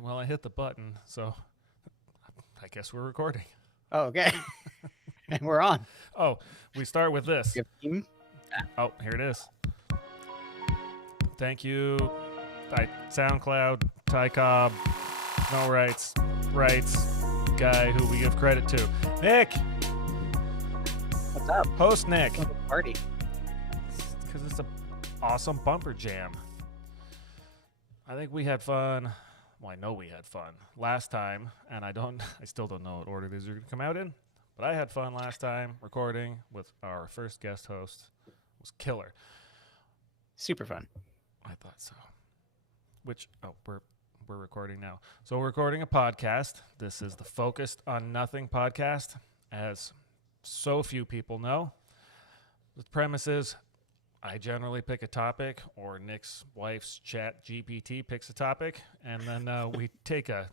right, well, I hit the button, so I guess we're recording. Oh, okay. And we're on. Oh, we start with this. You have a theme? Oh, here it is. Thank you, SoundCloud, Ty Cobb, No Rights guy who we give credit to. Nick! What's up? Host Nick. Welcome to the party. Because it's an awesome bumper jam. I think we had fun. Well, I know we had fun last time, and I still don't know what order these are going to come out in, but I had fun last time recording with our first guest host. It was killer. Super fun. I thought so. We're recording now. So we're recording a podcast. This is the Focused on Nothing podcast, as so few people know. The premise is I generally pick a topic, or Nick's wife's chat GPT picks a topic, and then we take a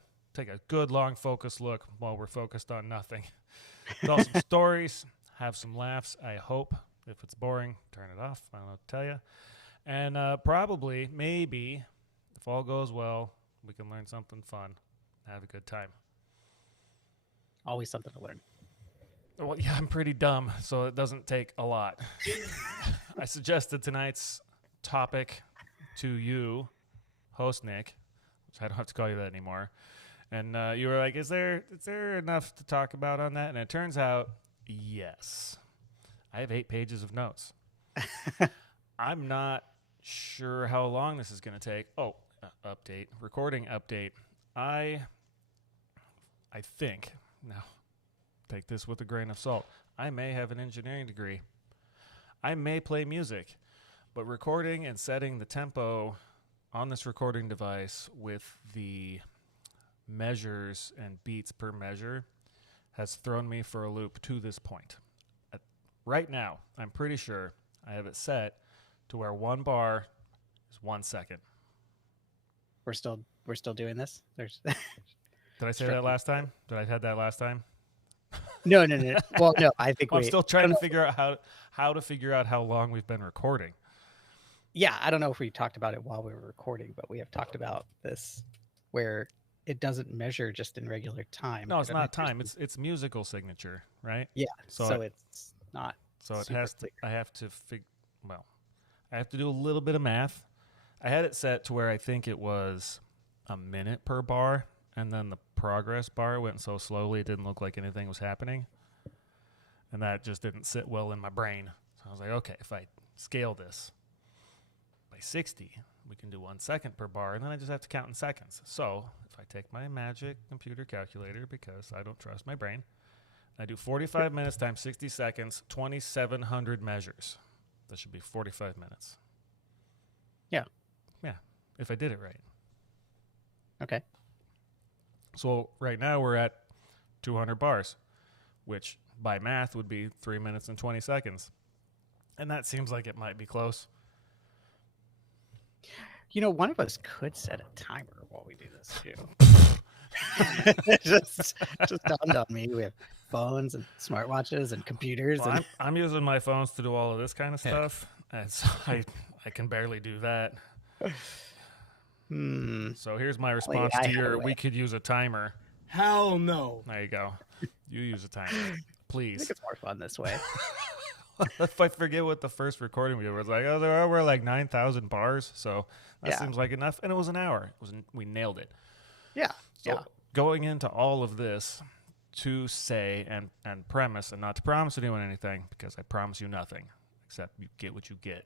good long focus look while we're focused on nothing. Tell some stories, have some laughs, I hope. If it's boring, turn it off. I don't know what to tell you. And probably, maybe, if all goes well, we can learn something fun, have a good time. Always something to learn. Well, yeah, I'm pretty dumb, so it doesn't take a lot. I suggested tonight's topic to you, host Nick, which I don't have to call you that anymore. And you were like, is there enough to talk about on that? And it turns out, yes. I have 8 pages of notes. I'm not sure how long this is going to take. Oh, update, recording update. I think, now take this with a grain of salt, I may have an engineering degree. I may play music, but recording and setting the tempo on this recording device with the measures and beats per measure has thrown me for a loop to this point. Right now, I'm pretty sure I have it set to where one bar is 1 second. We're still doing this. There's Did I say that last time? Did I have that last time? No. Well, no, I think I'm still trying to figure out how to figure out how long we've been recording. Yeah, I don't know if we talked about it while we were recording, but we have talked about this where it doesn't measure just in regular time. No, it's not time. It's musical signature, right? Yeah. So it's not. So it has to. I have to I have to do a little bit of math. I had it set to where I think it was a minute per bar, and then the progress bar went so slowly it didn't look like anything was happening. And that just didn't sit well in my brain. So I was like, okay, if I scale this by 60, we can do 1 second per bar, and then I just have to count in seconds. So if I take my magic computer calculator, because I don't trust my brain, I do 45 minutes times 60 seconds, 2,700 measures. That should be 45 minutes. Yeah. Yeah, if I did it right. Okay. So right now we're at 200 bars, which by math would be 3 minutes and 20 seconds. And that seems like it might be close. You know, one of us could set a timer while we do this too. It just dawned on me. We have phones and smartwatches and computers. Well, and I'm using my phones to do all of this kind of stuff, and so I can barely do that. So here's my response to your, we could use a timer. Hell no. There you go. You use a timer, I please. think it's more fun this way. If I forget what the first recording we did was like, we're like 9,000 bars, so that seems like enough. And it was an hour. We nailed it. Yeah. So going into all of this to say and premise, and not to promise anyone anything, because I promise you nothing, except you get what you get.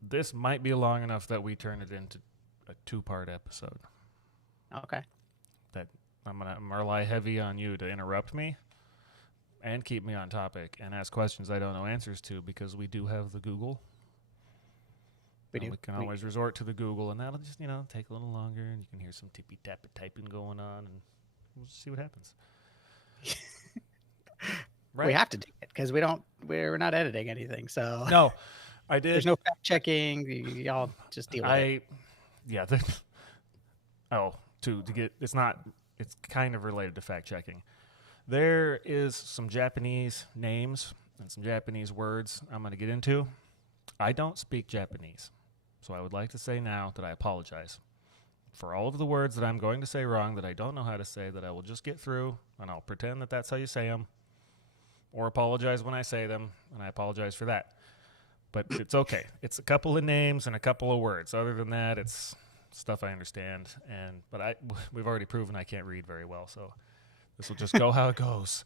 This might be long enough that we turn it into a 2-part episode. Okay. That I'm going to rely heavy on you to interrupt me and keep me on topic and ask questions I don't know answers to, because we do have the Google. We can always resort to the Google, and that'll just, take a little longer, and you can hear some tippy-tappy typing going on, and we'll just see what happens. Right. We have to do it because we're not editing anything. So no, I did. There's no fact checking. Y'all just deal with it. Yeah. It's kind of related to fact checking. There is some Japanese names and some Japanese words I'm going to get into. I don't speak Japanese, so I would like to say now that I apologize for all of the words that I'm going to say wrong that I don't know how to say, that I will just get through, and I'll pretend that that's how you say them, or apologize when I say them, and I apologize for that. But it's okay. It's a couple of names and a couple of words. Other than that, it's stuff I understand. But we've already proven I can't read very well, so this will just go how it goes.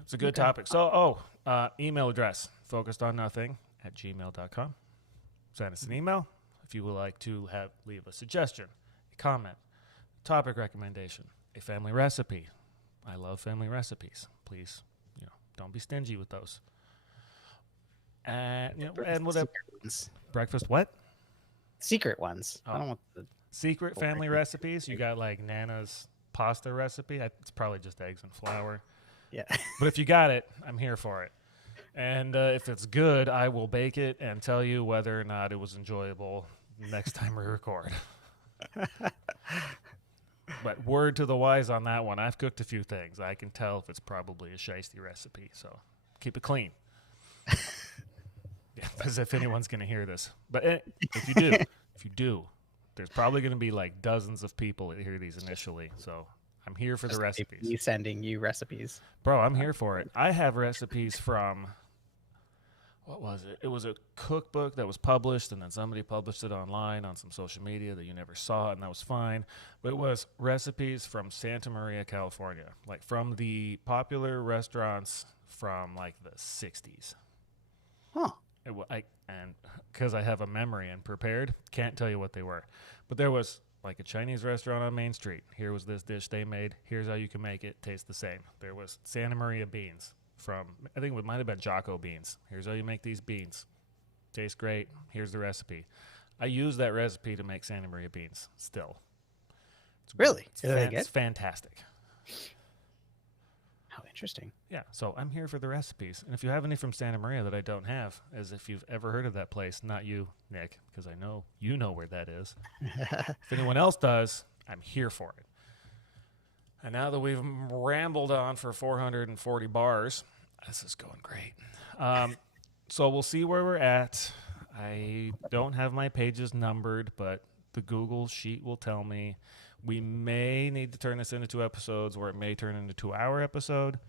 It's a good topic. So, email address, focusedonnothing@gmail.com. Send us an email if you would like to leave a suggestion, a comment, a topic recommendation, a family recipe. I love family recipes. Please, don't be stingy with those. And whatever. Breakfast what? Secret ones. I don't want the secret family recipes. You got like Nana's pasta recipe. It's probably just eggs and flour. Yeah. But if you got it, I'm here for it. And if it's good, I will bake it and tell you whether or not it was enjoyable next time we record. But word to the wise on that one. I've cooked a few things. I can tell if it's probably a shiesty recipe. So keep it clean. Yeah, as if anyone's going to hear this. But if you do, there's probably going to be like dozens of people that hear these initially. So I'm here for the recipes. Me sending you recipes. Bro, I'm here for it. I have recipes from, what was it? It was a cookbook that was published, and then somebody published it online on some social media that you never saw, and that was fine. But it was recipes from Santa Maria, California, like from the popular restaurants from like the 60s. Huh. And because I have a memory and prepared, can't tell you what they were. But there was like a Chinese restaurant on Main Street. Here was this dish they made. Here's how you can make it. Tastes the same. There was Santa Maria beans from, I think it might have been Jocko beans. Here's how you make these beans. Tastes great. Here's the recipe. I use that recipe to make Santa Maria beans still. Really? It's fantastic. How interesting. Yeah, so I'm here for the recipes. And if you have any from Santa Maria that I don't have, as if you've ever heard of that place, not you, Nick, because I know you know where that is. If anyone else does, I'm here for it. And now that we've rambled on for 440 bars, this is going great. So we'll see where we're at. I don't have my pages numbered, but the Google sheet will tell me. We may need to turn this into 2 episodes, or it may turn into a 2-hour episode.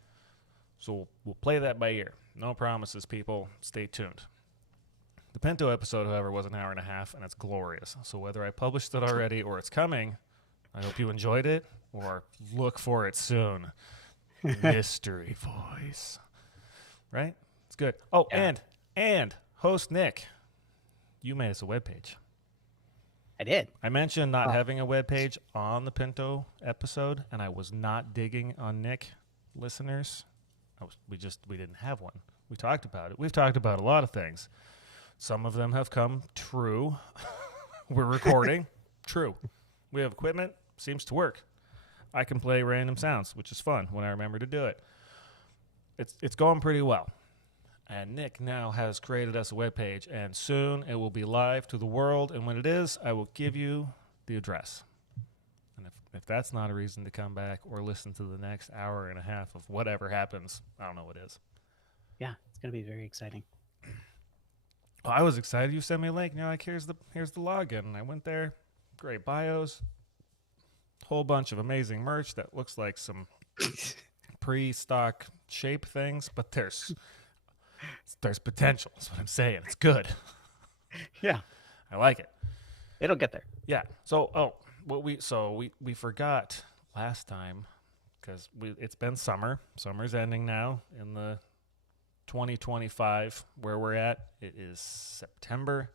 So we'll play that by ear. No promises, people. Stay tuned. The Pinto episode, however, was an hour and a half, and it's glorious. So whether I published it already or it's coming, I hope you enjoyed it, or look for it soon. Mystery voice. Right? It's good. Oh, yeah. and host Nick, you made us a webpage. I did. I mentioned not having a webpage on the Pinto episode, and I was not digging on Nick, listeners. We didn't have one. We talked about it. We've talked about a lot of things. Some of them have come true. We're recording. True. We have equipment. Seems to work. I can play random sounds, which is fun when I remember to do it. It's going pretty well. And Nick now has created us a webpage, and soon it will be live to the world. And when it is, I will give you the address. And if that's not a reason to come back or listen to the next hour and a half of whatever happens, I don't know what is. Yeah, it's going to be very exciting. Well, I was excited. You sent me a link. You're like, here's the login. And I went there. Great bios. Whole bunch of amazing merch that looks like some pre-stock shape things, but there's potential. That's what I'm saying. It's good. Yeah. I like it. It'll get there. Yeah. So, we forgot last time, because it's been summer. Summer's ending now in the 2025 where we're at. It is September.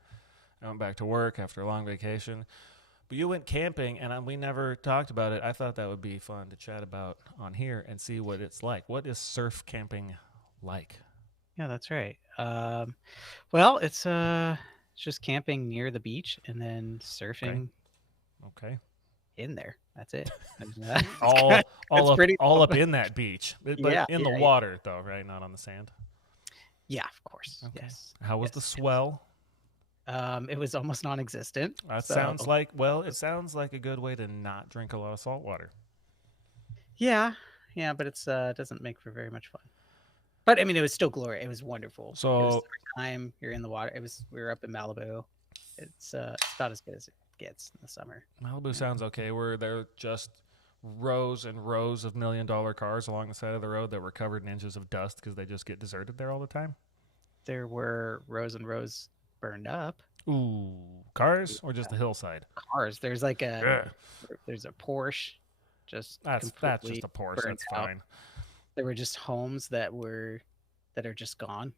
I went back to work after a long vacation. But you went camping, and we never talked about it. I thought that would be fun to chat about on here and see what it's like. What is surf camping like? Yeah, that's right. Well, it's just camping near the beach and then surfing. Okay. In there. That's it. all up in that beach, but in the water though, right? Not on the sand. Yeah, of course. Okay. Yes. How was the swell? It was almost non-existent. That sounds like it sounds like a good way to not drink a lot of salt water. Yeah, but it's doesn't make for very much fun. But I mean, it was still glorious. It was wonderful. So it was the first time you're in the water. We were up in Malibu. It's about as good as it gets in the summer. Malibu sounds okay. Were there just rows and rows of $1 million cars along the side of the road that were covered in inches of dust because they just get deserted there all the time? There were rows and rows burned up. Ooh, cars or just the hillside? Cars. There's like Ugh. there's a Porsche, just That's completely just a Porsche. burned That's out. fine. There were just homes that are just gone.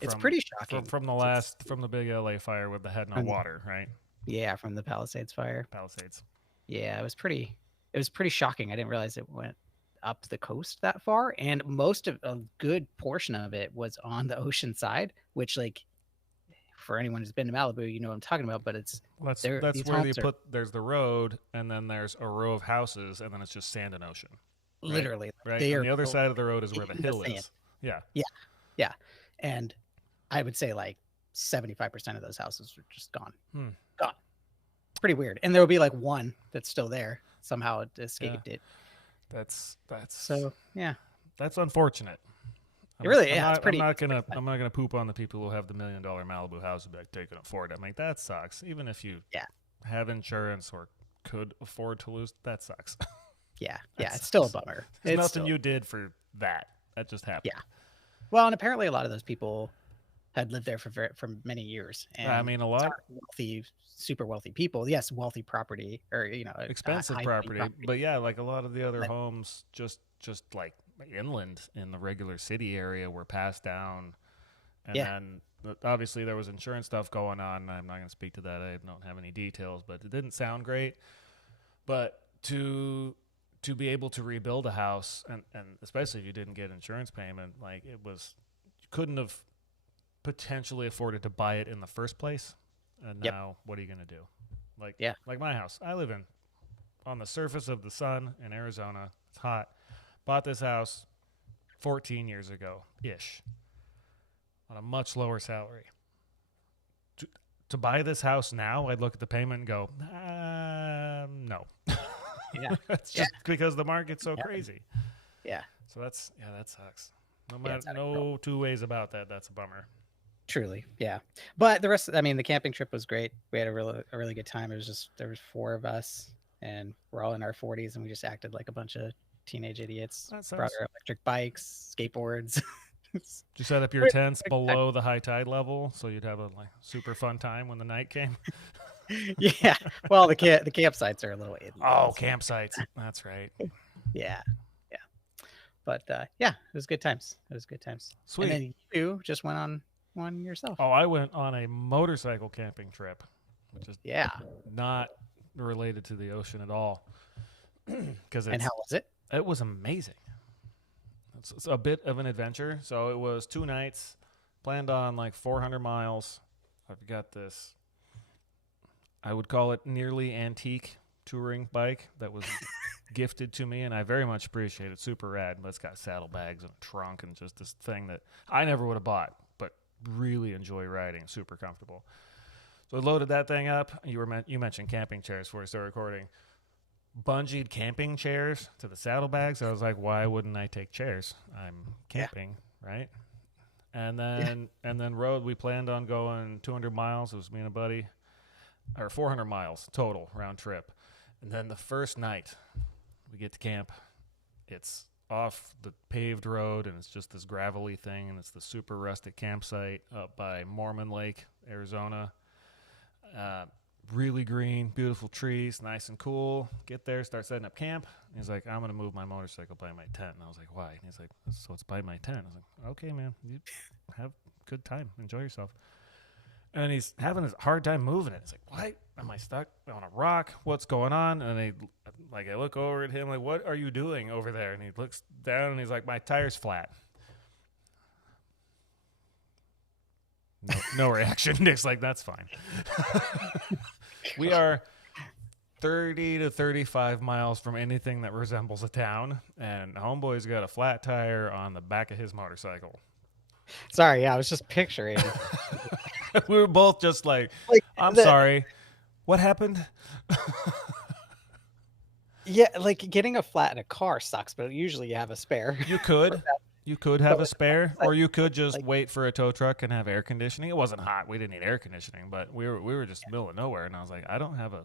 It's From- pretty shocking. From the big LA fire with the head no From the- water, right? Yeah, from the Palisades fire. Palisades. Yeah, it was pretty shocking. I didn't realize it went up the coast that far, and most of a good portion of it was on the ocean side, which, like, for anyone who's been to Malibu, you know what I'm talking about. But it's That's these where you homes are put. There's the road, and then there's a row of houses, and then it's just sand and ocean. literally Right. they On are the other side of the road is where the in the hill sand. is. Yeah. Yeah, and I would say like 75% of those houses are just gone. Gone. It's pretty weird. And there will be like one that's still there. Somehow it escaped it. That's So yeah, that's unfortunate. it really yeah. It's pretty. I'm not gonna poop on the people who have the $1 million Malibu house and be like, they can afford it. I'm like, that sucks. Even if you have insurance or could afford to lose, that sucks. Yeah, it's still a bummer. There's It's nothing still, you did for that. That just happened. Yeah. Well, and apparently a lot of those people had lived there for many years. And I mean, a lot wealthy, super wealthy people. Yes, wealthy property, or expensive property, but yeah, like a lot of the other homes, just like inland in the regular city area, were passed down, and then obviously there was insurance stuff going on. I'm not going to speak to that. I don't have any details, but it didn't sound great. But to be able to rebuild a house, and especially if you didn't get insurance payment, like you couldn't have potentially afforded to buy it in the first place. And now what are you going to do? Like my house, I live on the surface of the sun in Arizona. It's hot. Bought this house 14 years ago ish on a much lower salary. To buy this house now, I'd look at the payment and go, no. Yeah. It's just because the market's so crazy. Yeah. So that sucks. No two ways about that. That's a bummer. Truly, yeah. But the rest, I mean, the camping trip was great. We had a really good time. It was just, there was 4 of us, and we're all in our 40s, and we just acted like a bunch of teenage idiots. Brought our electric bikes, skateboards. Did you set up your tents below the high tide level so you'd have a super fun time when the night came? Yeah. Well, the campsites are a little inland. Oh, campsites. That's right. Yeah. But yeah, it was good times. Sweet. And then you just went on one yourself. Oh, I went on a motorcycle camping trip, which is not related to the ocean at all. And how was it? It was amazing. It's a bit of an adventure. So it was 2 nights, planned on like 400 miles. I've got this, I would call it nearly antique touring bike that was gifted to me, and I very much appreciate it. Super rad. But it's got saddlebags and a trunk and just this thing that I never would have bought, but really enjoy riding. Super comfortable. So I loaded that thing up. You mentioned camping chairs before we started recording. Bungeed camping chairs to the saddlebags. I was like, why wouldn't I take chairs? I'm camping, right? And then road. We planned on going 200 miles. It was me and a buddy, or 400 miles total round trip. And then the first night we get to camp, it's off the paved road, and it's just this gravelly thing, and it's the super rustic campsite up by Mormon Lake, Arizona. Really green, beautiful trees, nice and cool. Get there, start setting up camp. He's like, I'm going to move my motorcycle by my tent. And I was like, why? And he's like, so it's by my tent. I was like, okay, man, you have a good time. Enjoy yourself. And he's having a hard time moving it. It's like, why am I stuck on a rock? What's going on? And I look over at him like, what are you doing over there? And he looks down and he's like, my tire's flat. No reaction. Nick's like, that's fine. We are 30 to 35 miles from anything that resembles a town, and homeboy's got a flat tire on the back of his motorcycle. Sorry, I was just picturing. We were both just like I'm sorry. What happened? Yeah, like getting a flat in a car sucks, but usually you have a spare. You could have a spare, or you could just wait for a tow truck and have air conditioning. It wasn't hot. We didn't need air conditioning, but we were just middle of nowhere, and I was like, I don't have a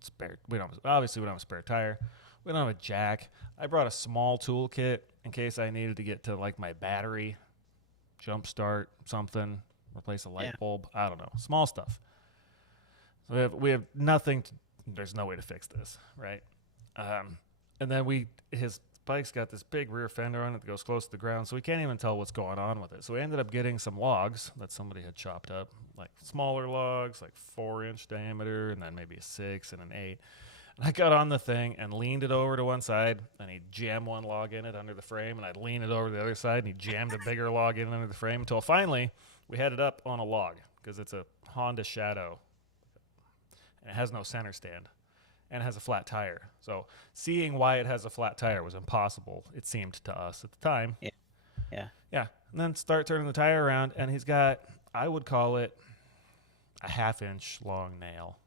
spare. We don't have a spare tire. We don't have a jack. I brought a small toolkit in case I needed to get to like my battery, jump start something, replace a light bulb. I don't know, small stuff. So we have nothing. There's no way to fix this, right? And then his bike's got this big rear fender on it that goes close to the ground, so we can't even tell what's going on with it. So we ended up getting some logs that somebody had chopped up, like smaller logs, like 4-inch diameter, and then maybe a 6 and an 8. And I got on the thing and leaned it over to one side, and he jammed one log in it under the frame, and I'd lean it over to the other side, and he jammed a bigger log in under the frame until finally we had it up on a log because it's a Honda Shadow, and it has no center stand. And it has a flat tire. So seeing why it has a flat tire was impossible, it seemed to us at the time. Yeah. And then start turning the tire around, and he's got, I would call it a 1/2-inch long nail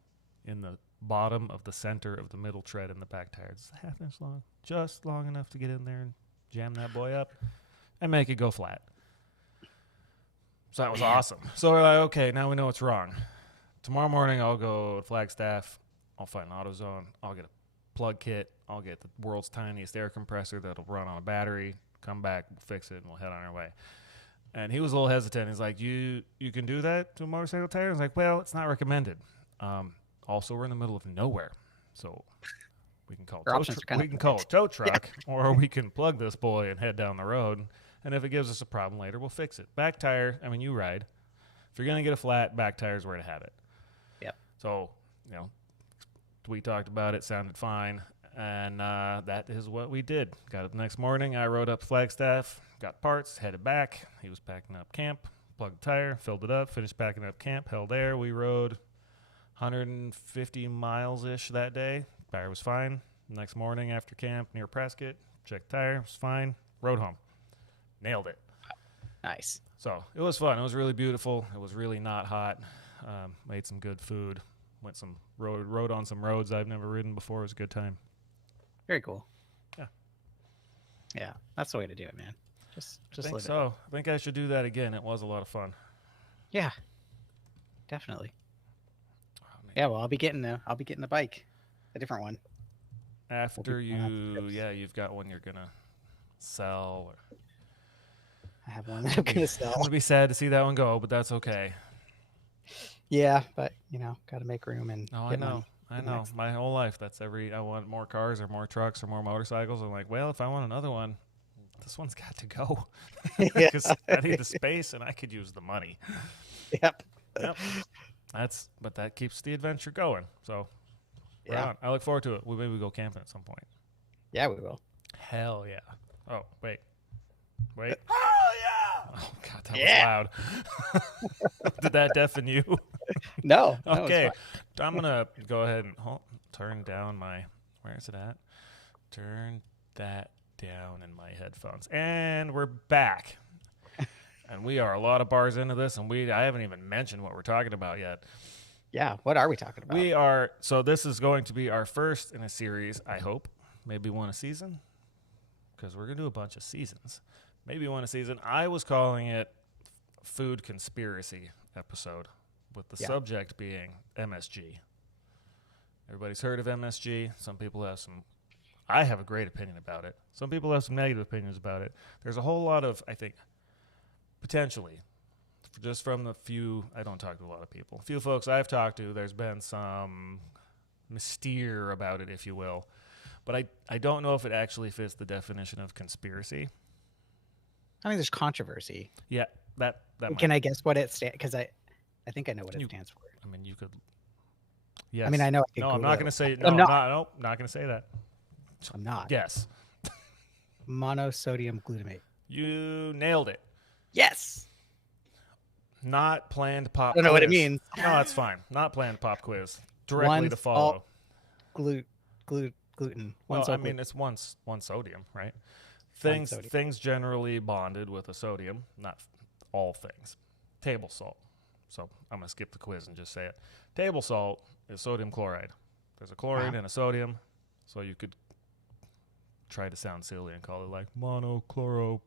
in the bottom of the center of the middle tread in the back tire. It's a 1/2 inch long, just long enough to get in there and jam that boy up and make it go flat. So that was awesome. So we're like, okay, now we know what's wrong. Tomorrow morning I'll go to Flagstaff. I'll find an AutoZone. I'll get a plug kit. I'll get the world's tiniest air compressor that'll run on a battery. Come back, we'll fix it, and we'll head on our way. And he was a little hesitant. He's like, you can do that to a motorcycle tire? I was like, well, it's not recommended. Also, we're in the middle of nowhere. So we can call a tow truck, or we can plug this boy and head down the road. And if it gives us a problem later, we'll fix it. Back tire, I mean, you ride. If you're going to get a flat, back tire is where to have it. Yep. So, we talked about it, sounded fine, and that is what we did. Got it the next morning. I rode up to Flagstaff, got parts, headed back. He was packing up camp, plugged the tire, filled it up, finished packing up camp, held there. We rode 150 miles-ish that day. Tire was fine. Next morning after camp near Prescott, checked the tire, was fine. Rode home. Nailed it. Nice. So it was fun. It was really beautiful. It was really not hot. Made some good food. Rode on some roads I've never ridden before. It was a good time. Very cool. Yeah. Yeah, that's the way to do it, man. Just live so. It. I think I should do that again. It was a lot of fun. Yeah, definitely. Yeah, well, I'll be getting the bike, a different one. After you've got one you're gonna sell. Or... I have one that I'm gonna sell. I'm gonna be sad to see that one go, but that's okay. Yeah, but got to make room and. Oh, I know. My whole life, I want more cars or more trucks or more motorcycles. I'm like, well, if I want another one, this one's got to go because I need the space and I could use the money. Yep. But that keeps the adventure going. So, yeah, I look forward to it. Maybe we go camping at some point. Yeah, we will. Hell yeah! Oh wait. Oh yeah! Oh god, that was loud. Did that deafen you? No. Okay, I'm gonna go ahead and turn down my. Where is it at? Turn that down in my headphones, and we're back. And we are a lot of bars into this, and I haven't even mentioned what we're talking about yet. Yeah, what are we talking about? So this is going to be our first in a series, I hope. Maybe one a season, because we're going to do a bunch of seasons. Maybe one a season. I was calling it Food Conspiracy episode, with the subject being MSG. Everybody's heard of MSG. Some people have some... I have a great opinion about it. Some people have some negative opinions about it. There's a whole lot of, I think... Potentially, just from the few, I don't talk to a lot of people. A few folks I've talked to, there's been some mystere about it, if you will. But I don't know if it actually fits the definition of conspiracy. I mean, there's controversy. Yeah, that Can I guess what it stands? Because I think I know what it stands for. I mean, you could. Yes. I mean, I know. No, I'm not going to say. No, I'm not going to say that. I'm not. Yes. Monosodium glutamate. You nailed it. Yes. Not planned pop. I don't know what it means. No, that's fine. Not planned pop quiz. Directly to follow. Gluten. I mean, it's one sodium, right? Things generally bonded with a sodium. Not all things. Table salt. So I'm gonna skip the quiz and just say it. Table salt is sodium chloride. There's a chlorine and a sodium, so you could try to sound silly and call it like monosodium.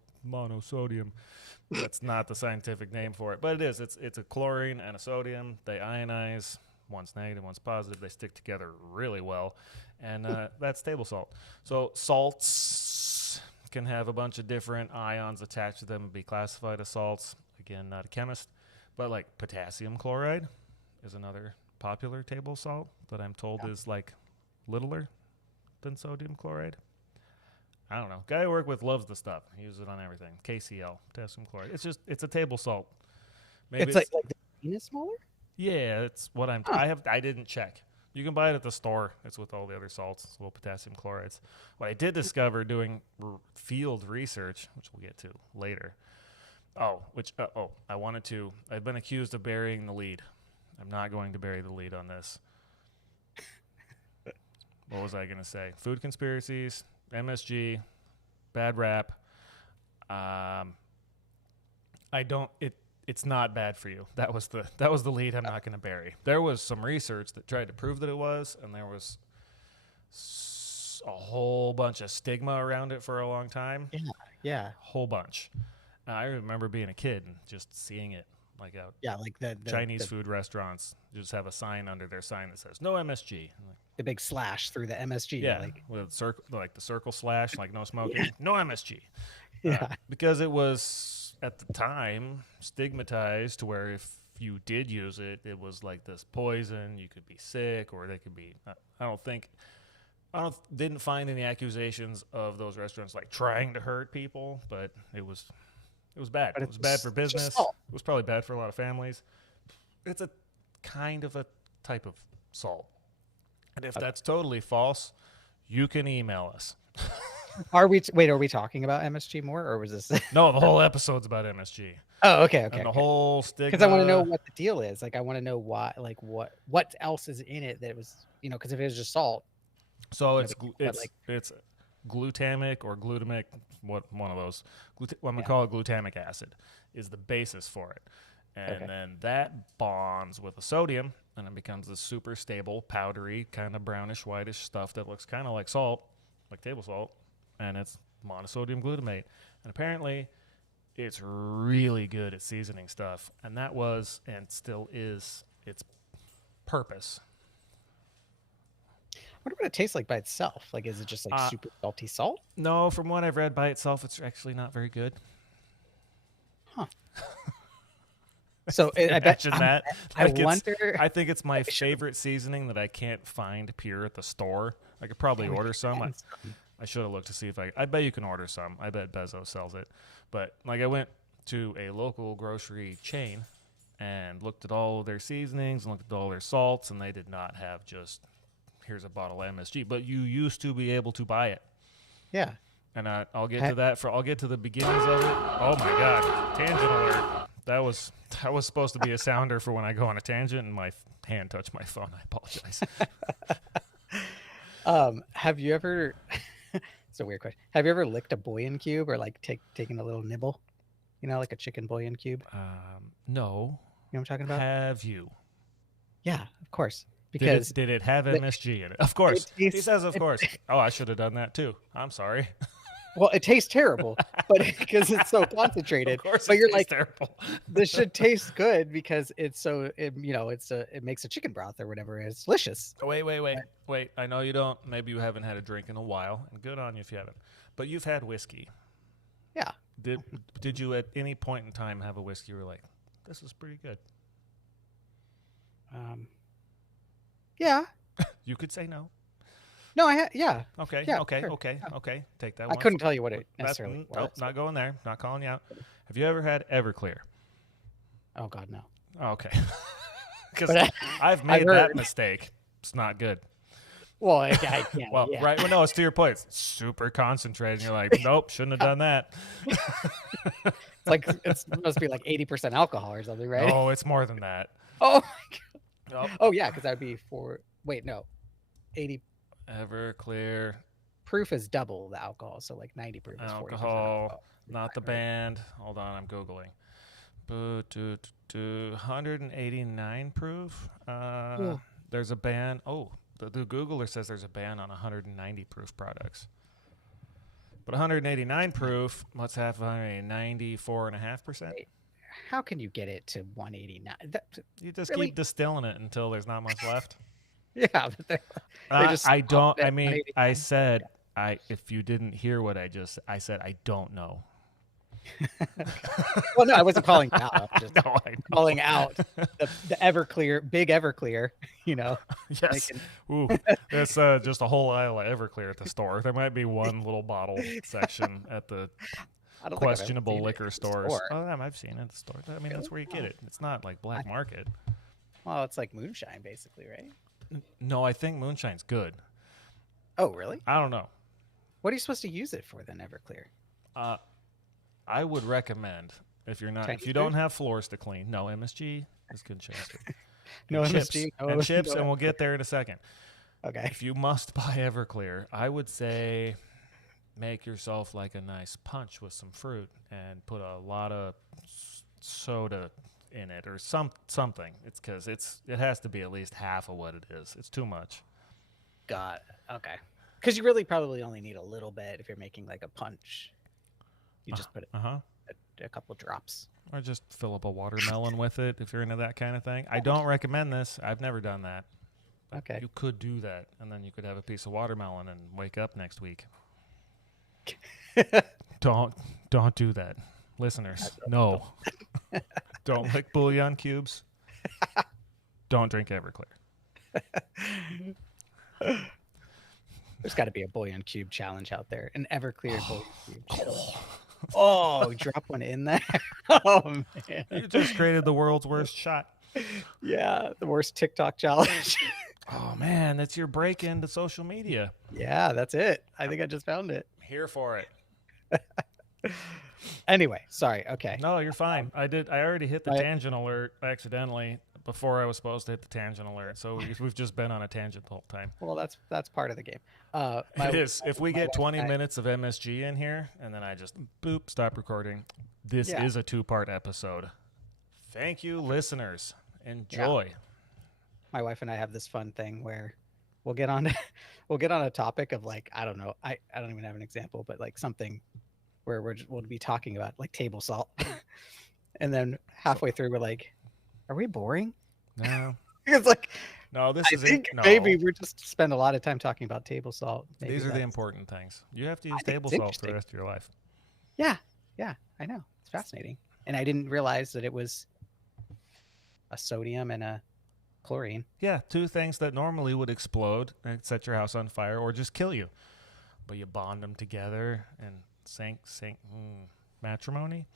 That's not the scientific name for it, but it is. It's a chlorine and a sodium. They ionize. One's negative, one's positive. They stick together really well, and that's table salt. So salts can have a bunch of different ions attached to them and be classified as salts. Again, not a chemist, but like potassium chloride is another popular table salt that I'm told is like littler than sodium chloride. I don't know. Guy I work with loves the stuff. He uses it on everything. KCl, potassium chloride. It's a table salt. Maybe it's like the green is smaller? Yeah, it's what I didn't check. You can buy it at the store. It's with all the other salts, little potassium chlorides. What I did discover doing field research, which we'll get to later. I've been accused of burying the lead. I'm not going to bury the lead on this. What was I going to say? Food conspiracies, MSG, bad rap. It's not bad for you. That was the lead I'm not going to bury. There was some research that tried to prove that it was, and there was a whole bunch of stigma around it for a long time. Yeah. Whole bunch. I remember being a kid and just seeing it like out. Yeah, like the Chinese food restaurants just have a sign under their sign that says no MSG. The big slash through the MSG. Yeah, with the circle slash, like no smoking, no MSG. Yeah, because it was at the time stigmatized to where if you did use it, it was like this poison. You could be sick, or they could be. Didn't find any accusations of those restaurants like trying to hurt people, but it was bad. It was bad for business. It was probably bad for a lot of families. It's a kind of a type of salt. And if that's totally false, you can email us. Are we talking about MSG more, or was this? No, the whole episode's about MSG. Oh, okay. And the whole stigma. Because I want to know what the deal is. Like, I want to know why. Like, what else is in it that it was? Because if it was just salt. So it's glutamic or glutamic. One of those. I'm gonna call it glutamic acid is the basis for it, and then that bonds with the sodium, and it becomes this super stable, powdery, kind of brownish, whitish stuff that looks kind of like salt, like table salt, and it's monosodium glutamate. And apparently, it's really good at seasoning stuff, and that was and still is its purpose. I wonder what it tastes like by itself. Like, is it just like super salty salt? No, from what I've read by itself, it's actually not very good. Huh. So I bet that. I wonder. I think it's my favorite seasoning that I can't find pure at the store. I could probably order some. I should have looked to see if I bet you can order some. I bet Bezos sells it. But like I went to a local grocery chain and looked at all of their seasonings and looked at all their salts, and they did not have just here's a bottle of MSG, but you used to be able to buy it. Yeah. And I'll get to that. I'll get to the beginnings of it. Oh my God, tangent alert! That was supposed to be a sounder for when I go on a tangent, and my hand touched my phone. I apologize. Have you ever? It's a weird question. Have you ever licked a bouillon cube or like taken a little nibble? Like a chicken bouillon cube. No. You know what I'm talking about? Have you? Yeah, of course. Because did it have MSG in it? Of course. He says, of course. Oh, I should have done that too. I'm sorry. Well, it tastes terrible, but because it's so concentrated. Of course, but you're like, terrible. This should taste good because it's so. It makes a chicken broth or whatever. It's delicious. Wait. I know you don't. Maybe you haven't had a drink in a while, and good on you if you haven't. But you've had whiskey. Yeah. Did you at any point in time have a whiskey you were like, this is pretty good? Yeah. You could say no. No, I had. Yeah. Okay. Yeah, okay. sure. Okay. Okay. Take that I one. couldn't tell you what it necessarily was. Nope, not going there. Not calling you out. Have you ever had Everclear? Oh God, no. Okay. Because I've made that mistake. It's not good. Well, I can't. Well, yeah. right. Well, no, it's to your point. It's super concentrated. And you're like, nope, shouldn't have done that. It's supposed to be like 80% alcohol or something, right? Oh, it's more than that. Oh my God. Oh yeah, because that'd be 80. Everclear. Proof is double the alcohol, so like 90 proof is 40% alcohol. Not the band. Hold on, I'm Googling. 189 proof. There's a ban. Oh, the Googler says there's a ban on 190 proof products. But 189 proof, let's have 94.5%. how can you get it to 189? You just really? keep distilling it until there's not much left. Yeah, but they just I don't. I mean, 189. I said if you didn't hear what I said I don't know. Well, no, I wasn't calling you out. I was just No, I know. calling out the Everclear, big Everclear. Yes. Ooh, that's just a whole aisle of Everclear at the store. There might be one little bottle section at the questionable liquor stores. Oh, I've seen it at the store. I mean, that's where you get it. It's not like black market. Well, it's like moonshine, basically, right? No, I think moonshine's good. Oh, really? I don't know. What are you supposed to use it for then, Everclear? I would recommend if you don't have floors to clean. No, MSG is good chance. No chips, MSG, and chips, and we'll get there in a second. Okay. If you must buy Everclear, I would say make yourself like a nice punch with some fruit and put a lot of soda in it or something. It's because it has to be at least half of what it is. It's too much. Got it. Okay. Because you really probably only need a little bit if you're making like a punch. You just put a couple drops. Or just fill up a watermelon with it if you're into that kind of thing. I don't recommend this. I've never done that. Okay. You could do that, and then you could have a piece of watermelon and wake up next week. Don't do that. Listeners, no. Don't lick bouillon cubes. Don't drink Everclear. There's got to be a bouillon cube challenge out there. An Everclear bouillon cube challenge. Oh, drop one in there. Oh, man. You just created the world's worst shot. Yeah, the worst TikTok challenge. Oh, man, that's your break into social media. Yeah, that's it. I think I just found it. Here for it. Anyway, sorry. Okay. No, you're fine. I already hit the tangent alert accidentally before I was supposed to hit the tangent alert. So we've just been on a tangent the whole time. Well, that's part of the game. It is. If we get 20 minutes of MSG in here and then I just stop recording, this is a 2-part episode. Thank you, listeners. Enjoy. Yeah. My wife and I have this fun thing where we'll get on a topic of like, I don't know, I don't even have an example, but like something where we'll be talking about like table salt. And then halfway through we're like, are we boring? No. It's like, no, maybe we're just spend a lot of time talking about table salt. Maybe these are the important things. You have to use table salt for the rest of your life. Yeah, I know. It's fascinating. And I didn't realize that it was a sodium and a chlorine. Yeah, 2 things that normally would explode and set your house on fire or just kill you. But you bond them together and matrimony.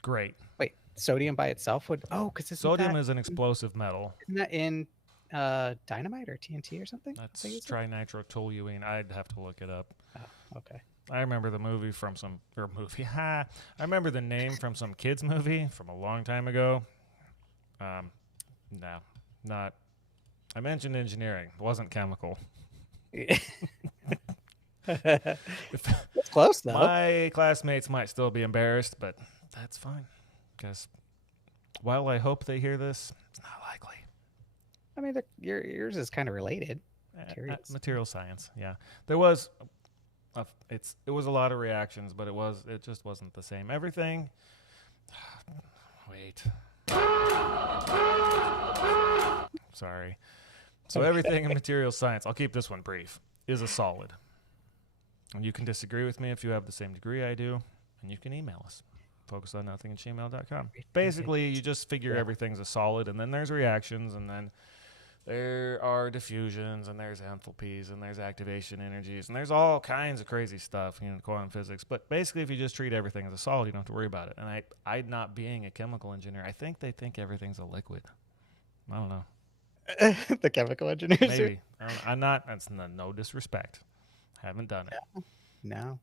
Great. Wait, sodium by itself would? Oh, because sodium is an explosive metal. Isn't that in dynamite or TNT or something? That's trinitrotoluene. I'd have to look it up. Oh, okay. I remember the movie from I remember the name from some kids movie from a long time ago. No, not. I mentioned engineering. It wasn't chemical. That's close, though. My classmates might still be embarrassed, but that's fine. Because while I hope they hear this, it's not likely. I mean, yours is kind of related. Material science, yeah. There was, it was a lot of reactions, but it just wasn't the same. Everything. Wait. Sorry. So everything in material science, I'll keep this one brief, is a solid. And you can disagree with me if you have the same degree I do, and you can email us, FOCUSEDONNOTHING@gmail.com. Basically, you just figure everything's a solid, and then there's reactions, and then there are diffusions, and there's enthalpies, and there's activation energies, and there's all kinds of crazy stuff, quantum physics. But basically, if you just treat everything as a solid, you don't have to worry about it. And I not being a chemical engineer, I think they think everything's a liquid. I don't know. The chemical engineers. Maybe. I'm not. That's no disrespect. Haven't done it. Yeah. No.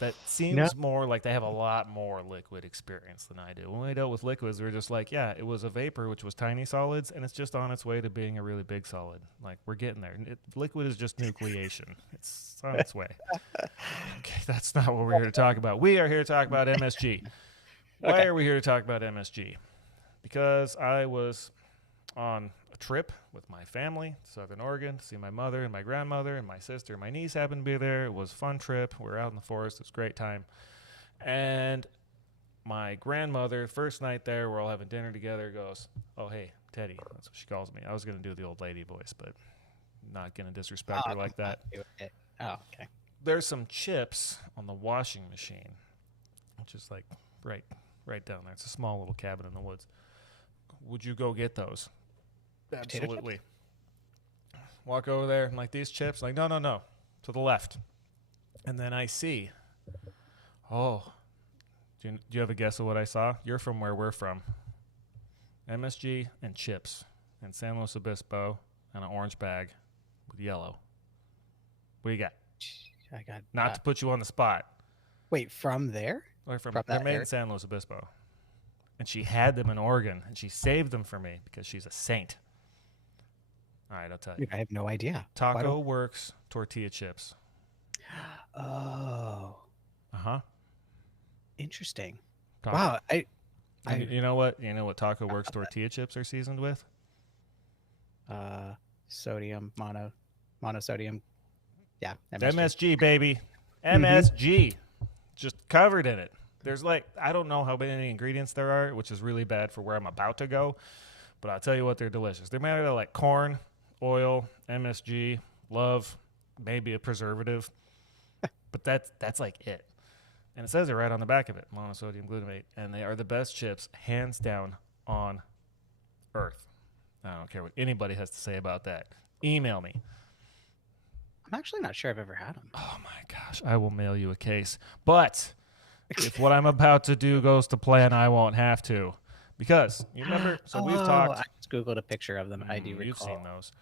That seems more like they have a lot more liquid experience than I do. When we dealt with liquids, we were just like, yeah, it was a vapor, which was tiny solids, and it's just on its way to being a really big solid. Like, we're getting there. Liquid is just nucleation. It's on its way. Okay, that's not what we're here to talk about. We are here to talk about MSG. Why are we here to talk about MSG? Because I was on a trip with my family to Southern Oregon to see my mother and my grandmother, and my sister and my niece happened to be there. It was a fun trip. We were out in the forest. It was a great time. And my grandmother, first night there, we're all having dinner together, goes, "Oh, hey, Teddy." That's what she calls me. I was going to do the old lady voice, but not going to disrespect her like that. Oh, okay. There's some chips on the washing machine, which is like right down there. It's a small little cabin in the woods. Would you go get those? Absolutely. Walk over there and like these chips. Like, no, to the left. And then I see, do you have a guess of what I saw? You're from where we're from. MSG and chips in San Luis Obispo and an orange bag with yellow. What do you got? I got not to put you on the spot. Wait, from there? Or from they're made in San Luis Obispo. And she had them in Oregon, and she saved them for me because she's a saint. All right, I'll tell you. I have no idea. Taco Works tortilla chips. Oh. Uh-huh. Interesting. Wow. You know what? You know what Taco Works tortilla chips are seasoned with? Sodium, monosodium. Yeah. MSG, baby. MSG. Just covered in it. There's I don't know how many ingredients there are, which is really bad for where I'm about to go. But I'll tell you what, they're delicious. They're made out of corn, oil, MSG, love, maybe a preservative. But that's it. And it says it right on the back of it, monosodium glutamate. And they are the best chips, hands down, on earth. I don't care what anybody has to say about that. Email me. I'm actually not sure I've ever had them. Oh, my gosh. I will mail you a case. But if what I'm about to do goes to plan, I won't have to. Because, you remember, so we've talked. I just Googled a picture of them. I do recall. You've seen those.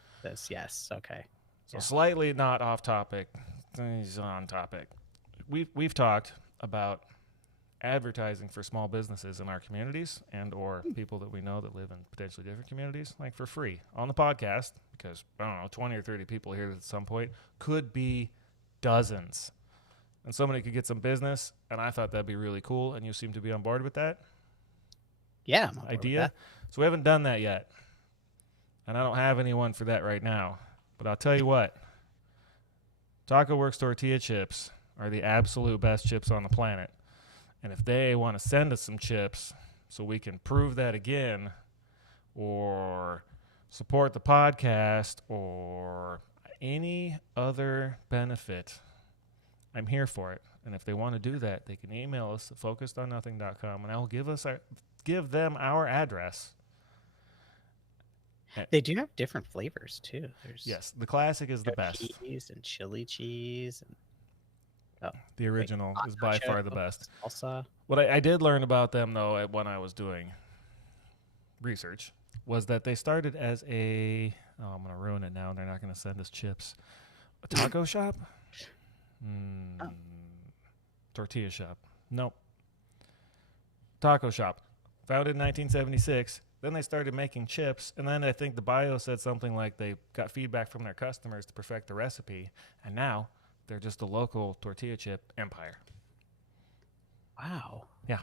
Yes, okay. So slightly not off topic. He's on topic. We've talked about advertising for small businesses in our communities and or people that we know that live in potentially different communities, for free on the podcast, because, I don't know, 20 or 30 people here at some point, could be dozens. And somebody could get some business, and I thought that'd be really cool, and you seem to be on board with that? Yeah, I'm on board idea. with that. So we haven't done that yet. And I don't have anyone for that right now. But I'll tell you what. Taco Works tortilla chips are the absolute best chips on the planet. And if they want to send us some chips so we can prove that again, or support the podcast, or any other benefit, I'm here for it. And if they want to do that, they can email us at FOCUSEDONNOTHING.com, and I will give them our address. They do have different flavors too. Yes, the classic is the best. Cheese and chili cheese. And, the original is by far the best. Salsa. What I did learn about them, though, when I was doing research, was that they started as I'm going to ruin it now, and they're not going to send us chips. A taco shop? Tortilla shop. Nope. Taco shop. Founded in 1976. Then they started making chips, and then I think the bio said something like they got feedback from their customers to perfect the recipe, and now they're just a local tortilla chip empire. Wow. Yeah.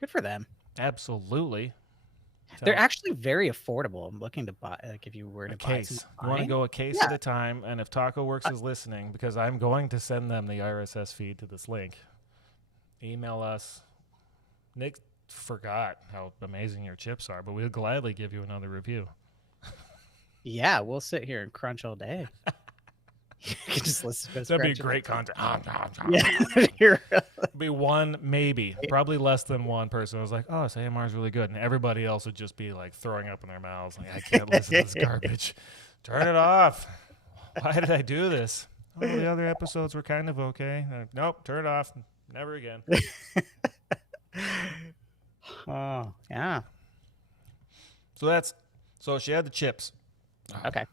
Good for them. Absolutely. They're actually very affordable. I'm looking to buy, if you were to buy case. You want to go a case at a time, and if Taco Works is listening, because I'm going to send them the RSS feed to this link, email us. Nick forgot how amazing your chips are, but we'll gladly give you another review. Yeah, we'll sit here and crunch all day. You can just listen to us. That'd be great content. Yeah. Be one, maybe, probably less than one person was like, "Oh, this AMR is really good," and everybody else would just be throwing up in their mouths, I can't listen to this garbage. Turn it off. Why did I do this? Oh, the other episodes were kind of okay. Nope, turn it off. Never again. Oh, yeah. So she had the chips. Okay.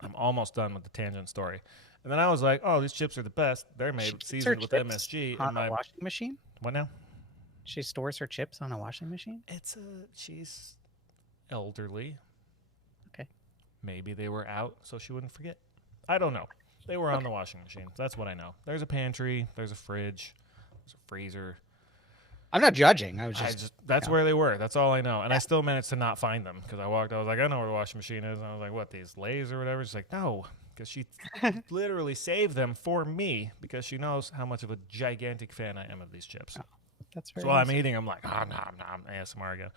I'm almost done with the tangent story. And then I was like, oh, these chips are the best. They're made seasoned with MSG. On a washing machine? What now? She stores her chips on a washing machine? She's elderly. Okay. Maybe they were out so she wouldn't forget. I don't know. They were on the washing machine. That's what I know. There's a pantry. There's a fridge. There's a freezer. I'm not judging. That's where they were. That's all I know. And I still managed to not find them because I was like, I know where the washing machine is. And I was like, what, these Lay's or whatever? She's like, no, because she literally saved them for me because she knows how much of a gigantic fan I am of these chips. That's very So while nice. I'm eating, I'm like, I'm ASMR again.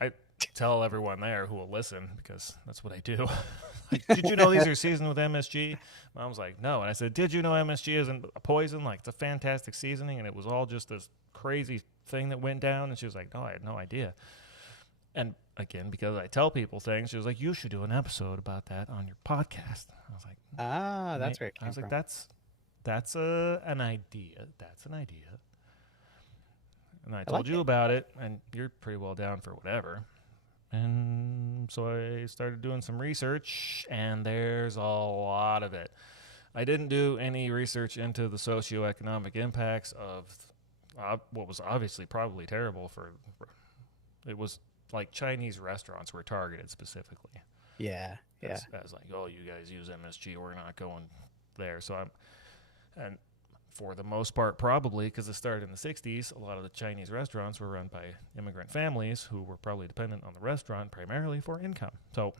I tell everyone there who will listen, because that's what I do. Like, did you know these are seasoned with MSG? Mom was like, no. And I said, did you know MSG isn't a poison? Like, it's a fantastic seasoning, and it was all just this crazy thing that went down. And she was like, no, I had no idea. And again, because I tell people things, she was like, you should do an episode about that on your podcast. I was like, that's where it came from. that's an idea. That's an idea. And I told you about it, and you're pretty well down for whatever. And so I started doing some research, and there's a lot of it. I didn't do any research into the socioeconomic impacts of what was obviously probably terrible for. It was like Chinese restaurants were targeted specifically. Yeah. As like, oh, you guys use MSG, we're not going there. So and for the most part, probably because it started in the 60s, a lot of the Chinese restaurants were run by immigrant families who were probably dependent on the restaurant primarily for income. So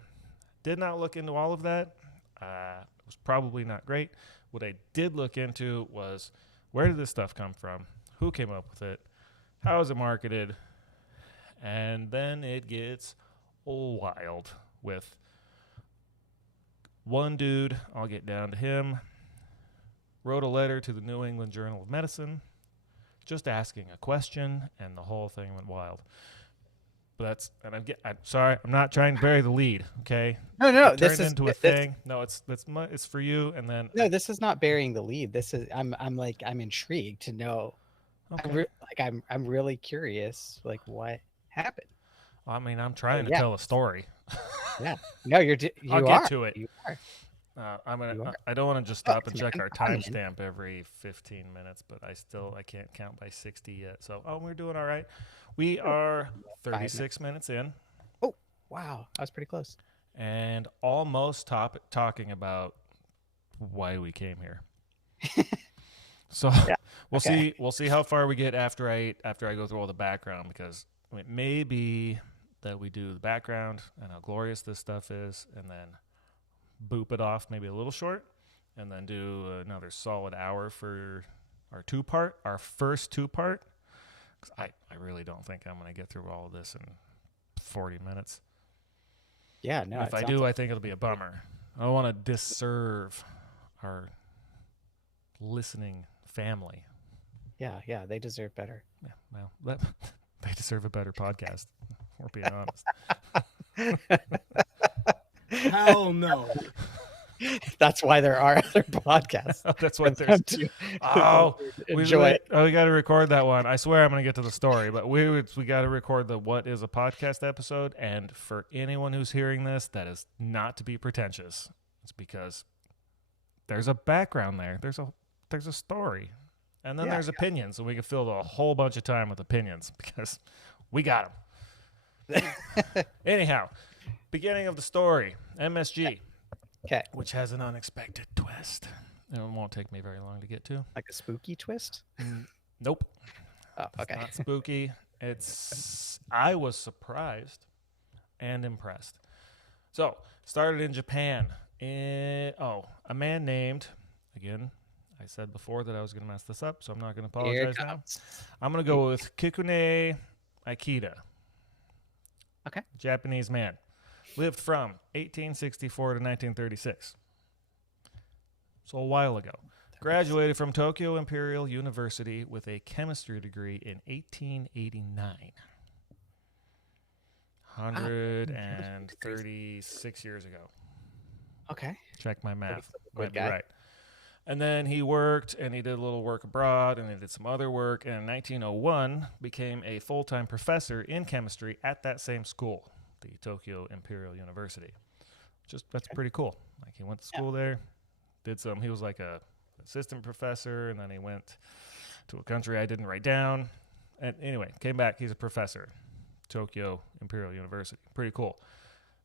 did not look into all of that. It was probably not great. What I did look into was, where did this stuff come from? Who came up with it? How is it marketed? And then it gets wild with one dude, I'll get down to him, wrote a letter to the New England Journal of Medicine just asking a question, and the whole thing went wild. But I'm sorry, I'm not trying to bury the lead, okay? No, this is into a thing. No, it's for you, and then no, this is not burying the lead. This is I'm intrigued to know. Okay. I'm really curious, like, what happened. I mean, I'm trying to tell a story. Yeah. No, I'll get to it. You are. I don't want to just stop and check our timestamp every 15 minutes, but I can't count by 60 yet. So, we're doing all right. We are 36 minutes in. Oh, wow. I was pretty close. And almost talking about why we came here. So we'll see how far we get after I go through all the background, because it may be that we do the background and how glorious this stuff is, and then boop it off maybe a little short, and then do another solid hour for our first two-part. 'Cause I really don't think I'm going to get through all of this in 40 minutes. Yeah, no. And if I do, I think it'll be a bummer. I don't want to disserve our listening family. Yeah, they deserve better. Yeah, well, they deserve a better podcast. We're being honest. Hell no. That's why there are other podcasts. That's why there's. Enjoy. We got to record that one. I swear I'm going to get to the story, but we got to record the what is a podcast episode. And for anyone who's hearing this, that is not to be pretentious. It's because there's a background there. There's a story, and then there's opinions, and we can fill a whole bunch of time with opinions because we got them. Anyhow, beginning of the story, MSG. Okay. Which has an unexpected twist. And it won't take me very long to get to. Like a spooky twist? Nope. Oh, okay. It's not spooky. I was surprised and impressed. So, started in Japan. A man named, again, I said before that I was going to mess this up, so I'm not going to apologize now. I'm going to go with Kikune Ikeda. Okay. Japanese man. Lived from 1864 to 1936. So a while ago. Graduated from Tokyo Imperial University with a chemistry degree in 1889. 136 years ago. Okay. Check my math. Good guy. Right. And then he worked, and he did a little work abroad, and he did some other work, and in 1901 became a full-time professor in chemistry at that same school, the Tokyo Imperial University. That's pretty cool. Like, he went to school there, he was like a assistant professor, and then he went to a country I didn't write down. And anyway, came back, he's a professor, Tokyo Imperial University. Pretty cool.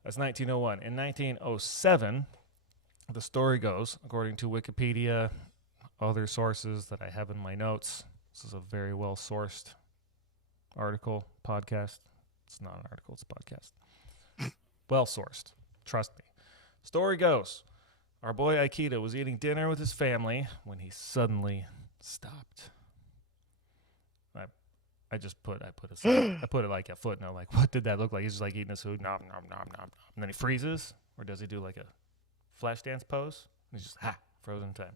That's 1901. In 1907, the story goes, according to Wikipedia, other sources that I have in my notes, this is a very well-sourced article, podcast. It's not an article, it's a podcast. Well-sourced. Trust me. Story goes, our boy Ikeda was eating dinner with his family when he suddenly stopped. I put it like a footnote, like, what did that look like? He's just like eating his food, nom, nom, nom, nom. And then he freezes, or does he do like a flash dance pose? And he's just, frozen time.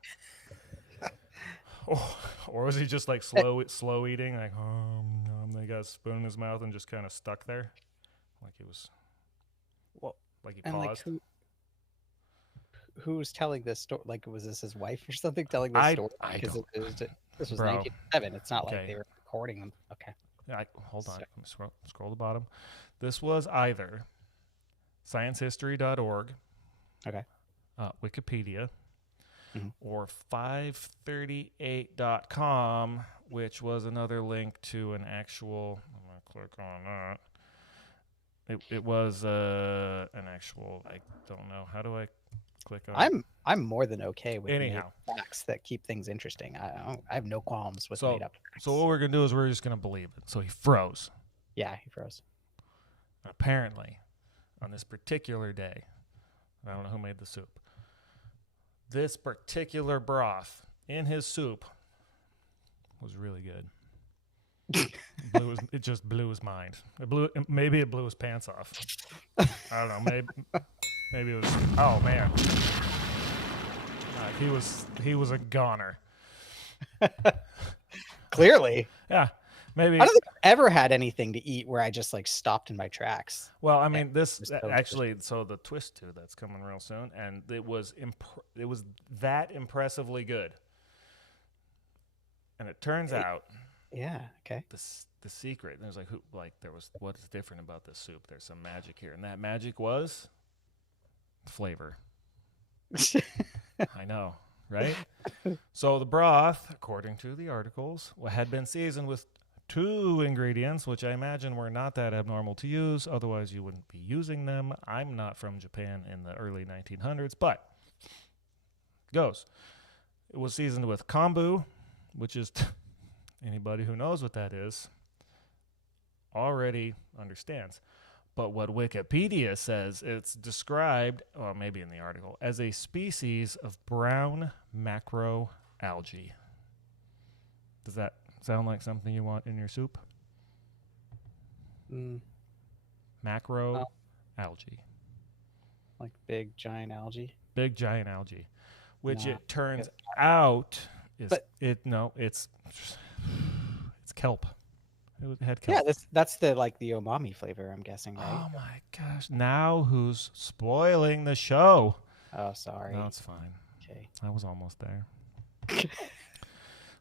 Or was he just like slow eating, like, then he got a spoon in his mouth and just kind of stuck there? Like he was, like he paused. Like who was telling this story? Like, was this his wife or something telling this story? Because this was 1907. It's not like they were recording them. Okay. Hold on. Let me scroll to the bottom. This was either sciencehistory.org, okay, Wikipedia, or 538.com, which was another link to an actual. I'm going to click on that. It was an actual. I don't know. How do I click on? I'm more than okay with facts that keep things interesting. I have no qualms with made up facts. So what we're gonna do is we're just gonna believe it. So he froze. Yeah, he froze. Apparently, on this particular day, I don't know who made the soup. This particular broth in his soup was really good. It just blew his mind. Maybe it blew his pants off. I don't know. Maybe it was. Oh man, he was a goner. Clearly. Yeah. Maybe. I don't think I've ever had anything to eat where I just like stopped in my tracks. Well, I mean, this actually. So the twist to that's coming real soon, and it was that impressively good. And it turns out. Yeah. Okay. The secret. There's what's different about this soup? There's some magic here, and that magic was flavor. I know, right? So the broth, according to the articles, had been seasoned with 2 ingredients, which I imagine were not that abnormal to use. Otherwise, you wouldn't be using them. I'm not from Japan in the early 1900s, but goes. It was seasoned with kombu, which is anybody who knows what that is already understands. But what Wikipedia says, it's described, or maybe in the article, as a species of brown macroalgae. Does that sound like something you want in your soup? Macroalgae. Like big giant algae? Big giant algae. Which it turns out is it's kelp. It had kelp. Yeah, that's the umami flavor, I'm guessing, right? Oh my gosh. Now who's spoiling the show? Oh, sorry. No, it's fine. Okay. I was almost there.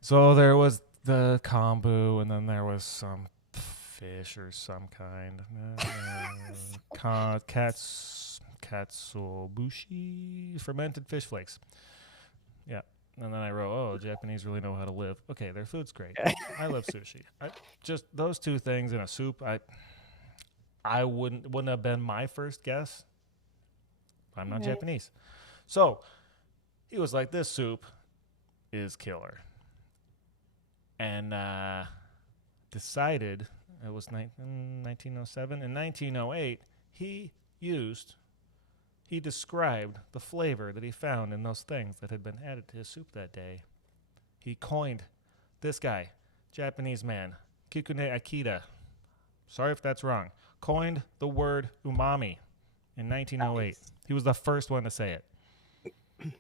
So there was the kombu, and then there was some fish or some kind. Katsuobushi, fermented fish flakes. Yeah. And then I wrote, Japanese really know how to live. Okay, their food's great. I love sushi. Just those 2 things in a soup, I wouldn't have been my first guess. I'm not Japanese. So he was like, this soup is killer. And decided, it was 1907. In 1908, he described the flavor that he found in those things that had been added to his soup that day. He coined, this guy, Japanese man, Kikune Akita, sorry if that's wrong, coined the word umami in 1908. Nice. He was the first one to say it.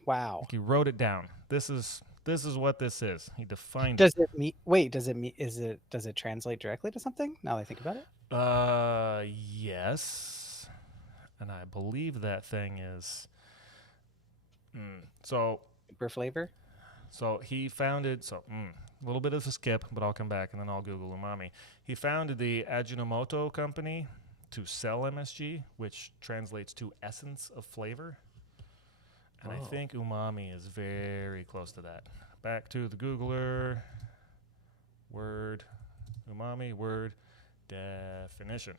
Wow. He wrote it down. This is what this is. He defined it. Does it translate directly to something now that I think about it? Yes. And I believe that thing is super flavor. So he founded a little bit of a skip, but I'll come back and then I'll Google umami. He founded the Ajinomoto company to sell MSG, which translates to essence of flavor. And I think umami is very close to that. Back to the Googler. Umami word definition.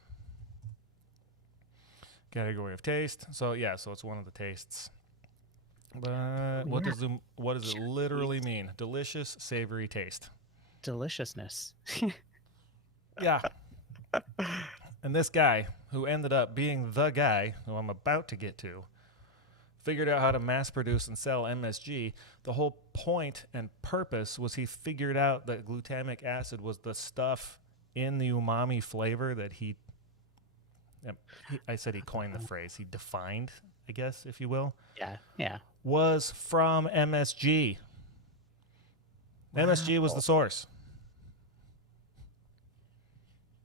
Category of taste. So it's one of the tastes. But what does it literally mean? Delicious, savory taste. Deliciousness. Yeah. And this guy, who ended up being the guy who I'm about to get to, figured out how to mass produce and sell MSG. The whole point and purpose was he figured out that glutamic acid was the stuff in the umami flavor that I said he coined the phrase. He defined, I guess, if you will. Yeah. Was from MSG. Wow. MSG was the source.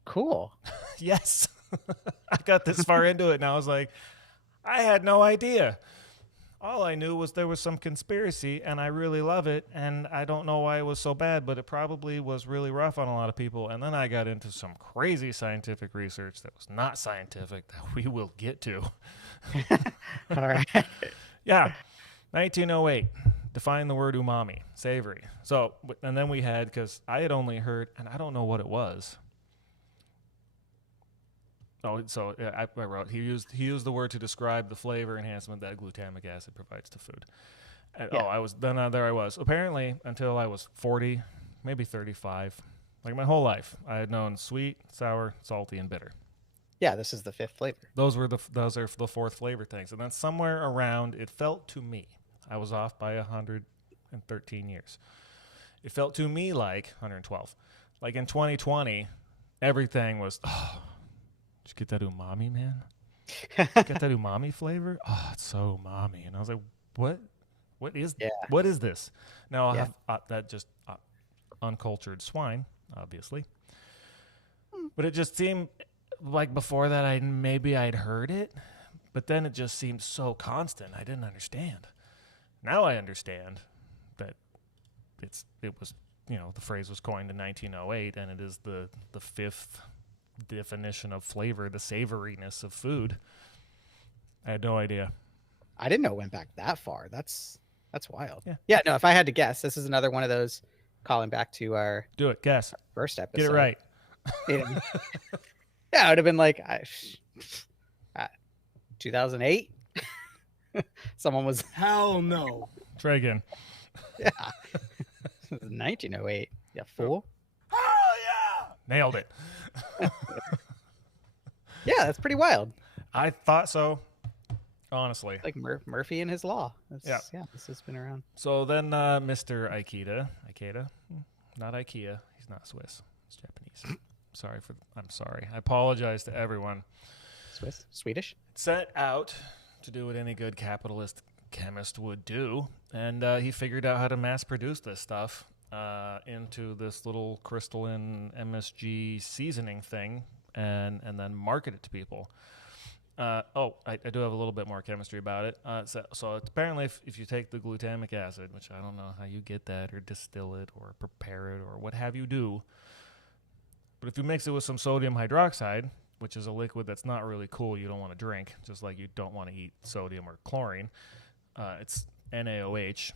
Cool. Yes. I got this far into it, and I was like, I had no idea. All I knew was there was some conspiracy, and I really love it, and I don't know why it was so bad, but it probably was really rough on a lot of people. And then I got into some crazy scientific research that was not scientific that we will get to. All right. Yeah. 1908. Define the word umami, savory. So, and then we had, because I had only heard, and I don't know what it was. Oh, so I wrote he used the word to describe the flavor enhancement that glutamic acid provides to food. And, yeah. There I was. Apparently, until I was 40, maybe 35, like my whole life, I had known sweet, sour, salty, and bitter. Yeah, this is the fifth flavor. Those are the fourth flavor things, and then somewhere around, it felt to me, I was off by 113 years. It felt to me like 112, like in 2020, everything was. Oh, did you get that umami, man? Get that umami flavor? Oh, it's so umami. And I was like, what? What is this? Now, I'll have that just uncultured swine, obviously. But it just seemed like before that I'd heard it, but then it just seemed so constant. I didn't understand. Now I understand that it was, the phrase was coined in 1908, and it is the fifth definition of flavor, the savoriness of food. I had no idea. I didn't know it went back that far. That's wild. Yeah. No, if I had to guess, this is another one of those calling back to our guess first episode. Get it right. Yeah, it would have been like 2008. Someone was hell no. Try again. Yeah. 1908. Yeah, fool. Oh yeah. Nailed it. Yeah, that's pretty wild. I thought so. Honestly. Like Murphy and his law. Yeah, this has been around. So then Mr. Ikeda, not IKEA. He's not Swiss. He's Japanese. I'm sorry. I apologize to everyone. Swedish? Set out to do what any good capitalist chemist would do, and he figured out how to mass produce this stuff into this little crystalline MSG seasoning thing, and then market it to people. I do have a little bit more chemistry about it. So it's apparently if you take the glutamic acid, which I don't know how you get that or distill it or prepare it or what have you do, but if you mix it with some sodium hydroxide, which is a liquid that's not really cool, you don't want to drink, just like you don't want to eat sodium or chlorine, it's NaOH.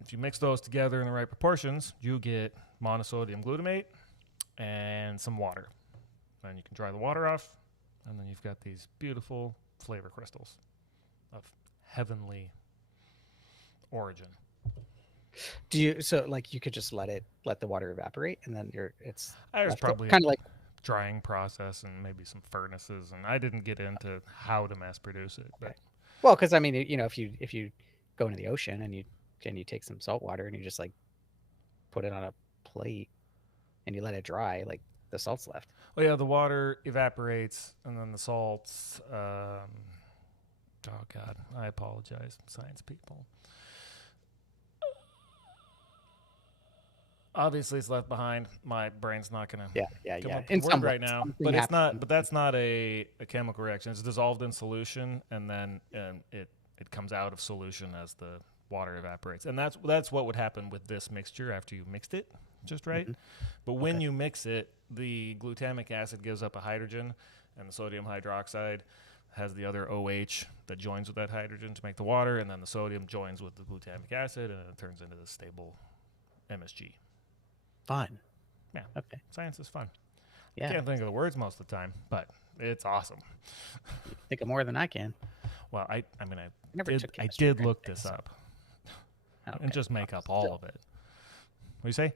If you mix those together in the right proportions, you get monosodium glutamate and some water. Then you can dry the water off, and then you've got these beautiful flavor crystals of heavenly origin. You could just let the water evaporate, and then it's probably kind of like drying process and maybe some furnaces, and I didn't get into how to mass produce it. But well, because I mean, if you go into the ocean and you take some salt water and you just like put it on a plate and you let it dry, like the salt's left. Well, yeah, the water evaporates and then the salts. Oh God, I apologize, science people. Obviously, it's left behind. My brain's not gonna come up with a word right now. But it's not. But that's not a chemical reaction. It's dissolved in solution, and then it comes out of solution as the water evaporates. And that's what would happen with this mixture after you mixed it just right. Mm-hmm. But when you mix it, the glutamic acid gives up a hydrogen, and the sodium hydroxide has the other OH that joins with that hydrogen to make the water, and then the sodium joins with the glutamic acid, and it turns into the stable MSG. Fun. Yeah. Okay. Science is fun. Yeah. I can't think of the words most of the time, but it's awesome. You think of more than I can. Well, I did look this up. Okay. And just make up all of it. What do you say?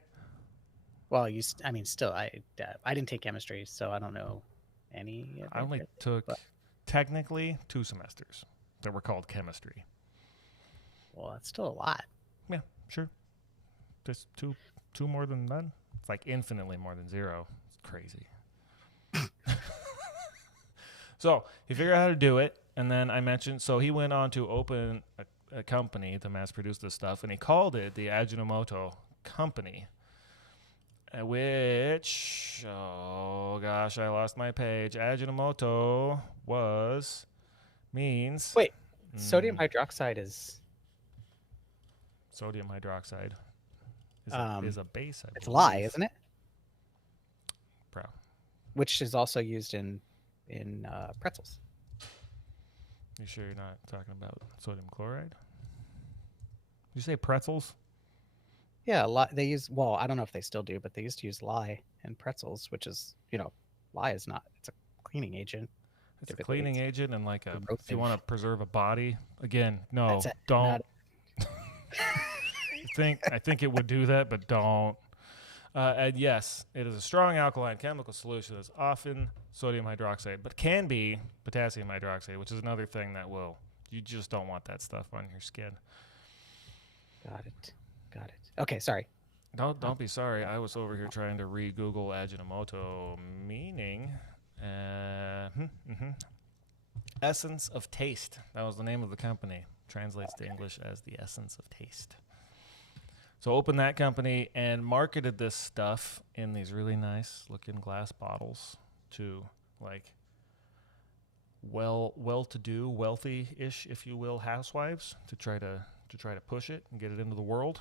Well, I didn't take chemistry, so I don't know any. I only took technically 2 semesters that were called chemistry. Well, that's still a lot. Yeah, sure. Just two more than none. It's like infinitely more than 0. It's crazy. So he figured out how to do it, and then I mentioned, so he went on to open a company to mass produce this stuff, and he called it the Ajinomoto Company, which, oh gosh, I lost my page. Ajinomoto means... Wait, sodium hydroxide is... Sodium hydroxide is a base, I It's believe. lye, isn't it? Bro. Which is also used in pretzels. You sure you're not talking about sodium chloride? Did you say pretzels? Yeah, they use, well, I don't know if they still do, but they used to use lye in pretzels, which is, lye is not, it's a cleaning agent. It's a cleaning agent and like if you corrosive. want to preserve a body. Again, no, That's it, don't. not- I think it would do that, but don't. And yes, it is a strong alkaline chemical solution that's often sodium hydroxide, but can be potassium hydroxide, which is another thing that you just don't want that stuff on your skin. Got it. Okay, sorry. Don't be sorry. I was over here trying to re-Google Ajinomoto meaning. Essence of taste. That was the name of the company. Translates to English as the essence of taste. So opened that company and marketed this stuff in these really nice looking glass bottles to like well-to-do, wealthy-ish, if you will, housewives to try to push it and get it into the world.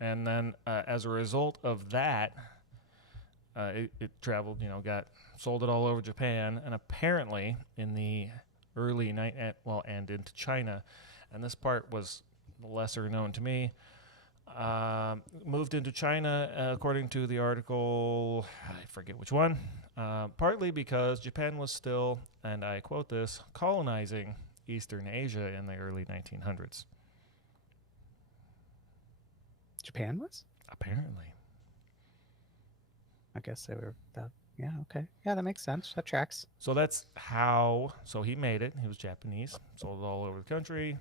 And then as a result of that, it traveled, got sold it all over Japan, and apparently in the early and into China, and this part was lesser known to me. Moved into China, according to the article, I forget which one, partly because Japan was still, and I quote this, colonizing Eastern Asia in the early 1900s. Japan was? Apparently. I guess they were that. Yeah, okay. Yeah, that makes sense. That tracks. So that's how, so he made it. He was Japanese, sold it all over the country,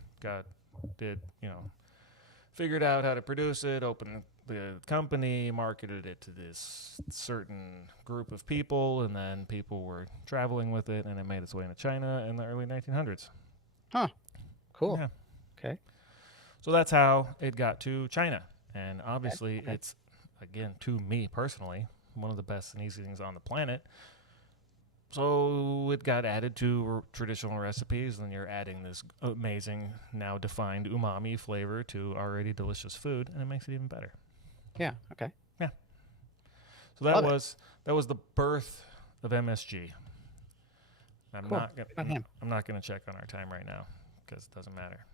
figured out how to produce it, opened the company, marketed it to this certain group of people, and then people were traveling with it, and it made its way into China in the early 1900s. Huh. Cool. Yeah. Okay. So that's how it got to China. And obviously it's, again, to me personally, one of the best and easy things on the planet. So it got added to traditional recipes, and you're adding this amazing, now defined umami flavor to already delicious food, and it makes it even better. Yeah. Okay. Yeah. So that was the birth of MSG. I'm Cool. not going to check on our time right now because it doesn't matter.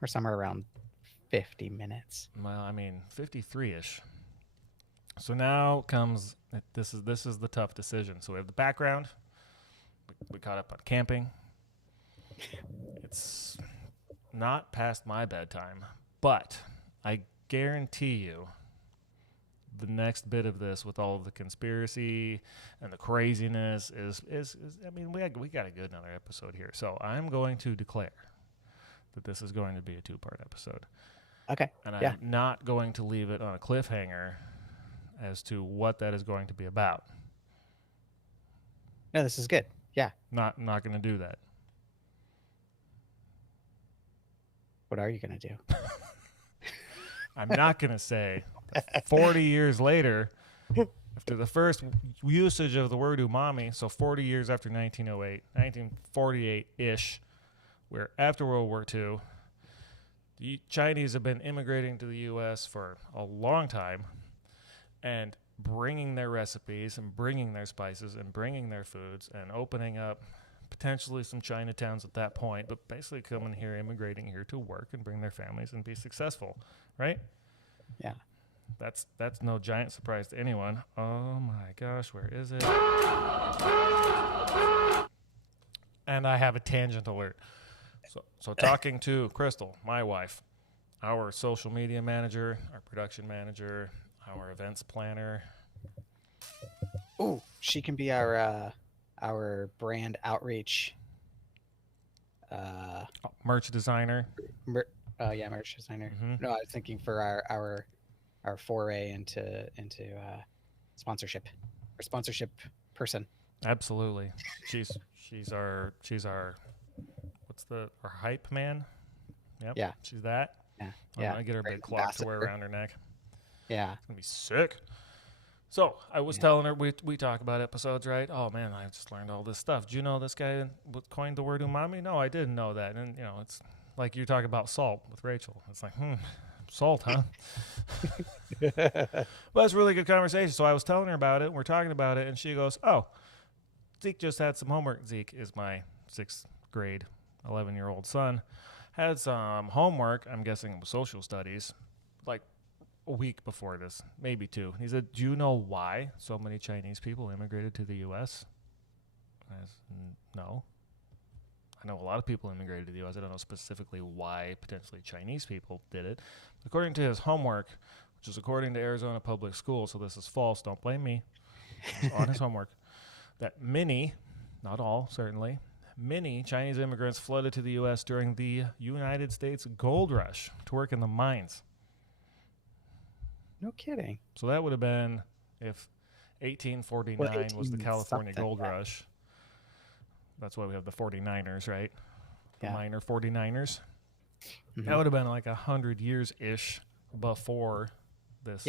We're somewhere around 50 minutes. Well, I mean, 53-ish. So now comes, this is the tough decision. So we have the background. We caught up on camping. It's not past my bedtime, but I guarantee you the next bit of this with all of the conspiracy and the craziness is I mean, we got a good another episode here. So I'm going to declare that this is going to be a 2-part episode. Okay. And I'm not going to leave it on a cliffhanger as to what that is going to be about. No, this is good. Yeah. Not going to do that. What are you going to do? I'm not going to say 40 years later, after the first usage of the word umami, so 40 years after 1908, 1948-ish, where after World War II, the Chinese have been immigrating to the U.S. for a long time and bringing their recipes and bringing their spices and bringing their foods and opening up potentially some Chinatowns at that point, but basically coming here, immigrating here to work and bring their families and be successful, right? Yeah. That's no giant surprise to anyone. Oh my gosh, where is it? And I have a tangent alert. So talking to Crystal, my wife, our social media manager, our production manager, our events planner. Ooh, she can be our brand outreach. Merch designer. yeah, merch designer. No, I was thinking for our foray into sponsorship or sponsorship person. Absolutely. She's our our hype man. Yep. Yeah. She's that. Yeah. I'm Yeah. gonna get her a big clock to wear around her neck. Yeah. It's gonna be sick. So I was telling her we talk about episodes, right? Oh man, I just learned all this stuff. Do you know this guy coined the word umami? No, I didn't know that. And it's like you're talking about salt with Rachel. It's like, salt, huh? Well, it's a really good conversation. So I was telling her about it. We're talking about it, and she goes, "Oh, Zeke just had some homework." Zeke is my 6th grade, 11-year-old son. Had some homework. I'm guessing it was social studies, like a week before this, maybe 2. He said, "Do you know why so many Chinese people immigrated to the U.S.?" I said, "No. I know a lot of people immigrated to the U.S. I don't know specifically why potentially Chinese people did it." According to his homework, which is according to Arizona Public Schools, so this is false, don't blame me, on his homework, that many, not all, certainly, many Chinese immigrants flooded to the U.S. during the United States gold rush to work in the mines. No kidding. So that would have been if 1849 was the California gold rush. That's why we have the 49ers, right? The minor 49ers. Mm-hmm. That would have been like 100 years-ish before this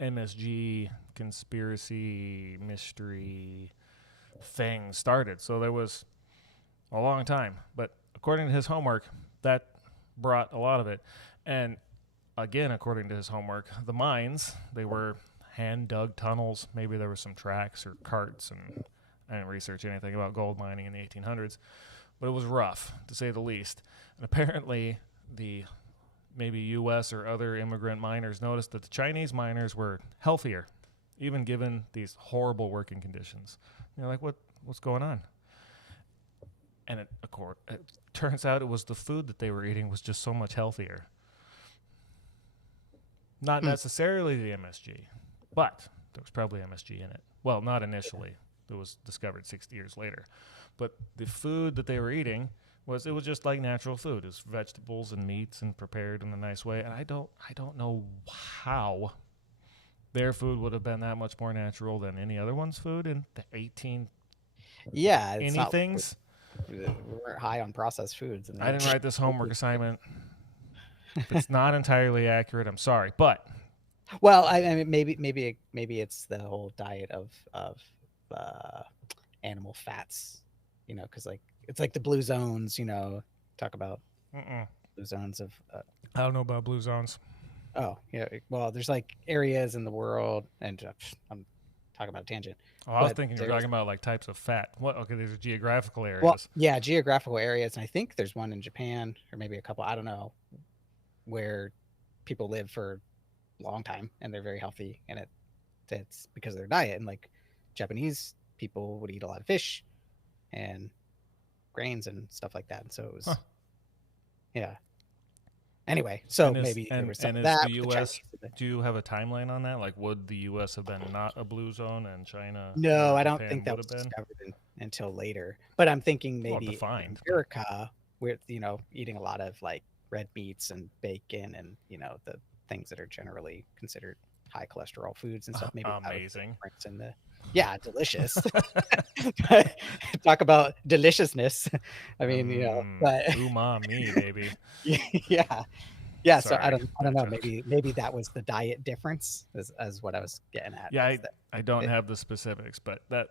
MSG conspiracy mystery thing started. So there was a long time. But according to his homework, that brought a lot of it. And again, according to his homework, the mines, they were hand-dug tunnels. Maybe there were some tracks or carts, and I didn't research anything about gold mining in the 1800s, but it was rough, to say the least. And apparently, the maybe U.S. or other immigrant miners noticed that the Chinese miners were healthier, even given these horrible working conditions. You're like, what's going on? And it turns out it was the food that they were eating was just so much healthier. Not necessarily the MSG, but there was probably MSG in it. Well, not initially. It was discovered 60 years later. But the food that they were eating was just like natural food. It was vegetables and meats and prepared in a nice way. And I don't know how their food would have been that much more natural than any other one's food in the 18 anythings. We weren't high on processed foods. I didn't write this homework assignment. If it's not entirely accurate, I'm sorry. But well, I mean, maybe it's the whole diet of animal fats, because it's like the blue zones, talk about blue zones of I don't know about blue zones. Oh yeah, well, there's like areas in the world, and I'm talking about a tangent. Oh, I was thinking you were talking about like types of fat. What? Okay, there's geographical areas. Well, yeah, geographical areas, and I think there's one in Japan, or maybe a couple, I don't know, where people live for a long time and they're very healthy, and it's because of their diet. And like Japanese people would eat a lot of fish and grains and stuff like that, and so it was yeah. Anyway, so maybe there was some of that. The U.S. Do you have a timeline on that? Like, would the U.S. have been not a blue zone and China? No, I don't think that was discovered until later. But I'm thinking maybe in America, with eating a lot of like red meats and bacon and the things that are generally considered high cholesterol foods and stuff. Maybe amazing. Delicious. Talk about deliciousness. I mean, but umami, baby. Yeah. Sorry, so I don't know. Maybe that was the diet difference, as what I was getting at. Yeah, I don't have the specifics, but that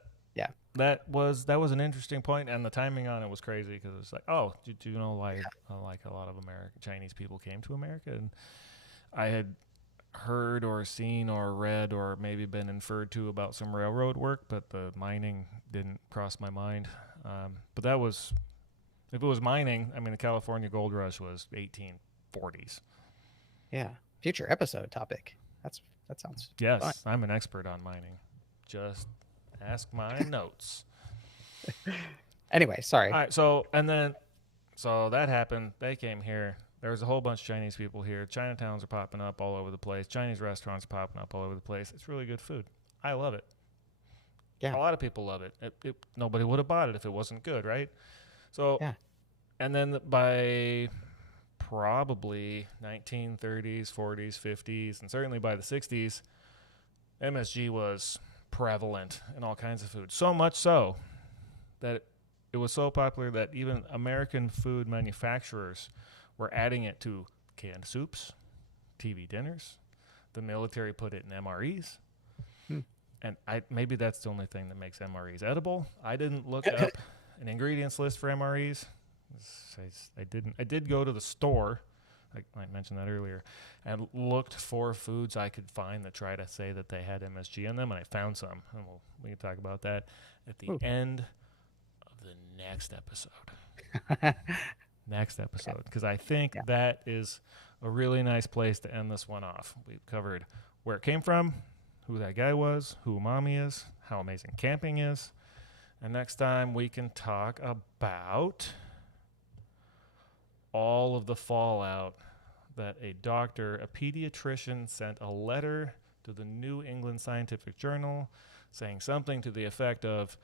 was an interesting point, and the timing on it was crazy because it's like, oh, do you know why like a lot of Chinese people came to America? And I had heard or seen or read or maybe been inferred to about some railroad work, but the mining didn't cross my mind. But that was, if it was mining, I mean, the California gold rush was 1840s. Yeah. Future episode topic. That sounds yes, fun. I'm an expert on mining. Just ask my notes. Anyway, sorry. All right. So that happened. They came here. There was a whole bunch of Chinese people here. Chinatowns are popping up all over the place. Chinese restaurants are popping up all over the place. It's really good food. I love it. Yeah. A lot of people love it. Nobody would have bought it if it wasn't good, right? So, yeah. And then by probably 1930s, 40s, 50s, and certainly by the 60s, MSG was prevalent in all kinds of food. So much so that it was so popular that even American food manufacturers were adding it to canned soups, TV dinners. The military put it in MREs. And maybe that's the only thing that makes MREs edible. I didn't look up an ingredients list for MREs. I didn't. I did go to the store, I mentioned that earlier, and looked for foods I could find that try to say that they had MSG in them, and I found some. And we can talk about that at the end of the next episode. Next episode, because I think that is a really nice place to end this one off. We've covered where it came from, who that guy was, who Umami is, how amazing camping is. And next time we can talk about all of the fallout that a pediatrician sent a letter to the New England Scientific Journal saying something to the effect of,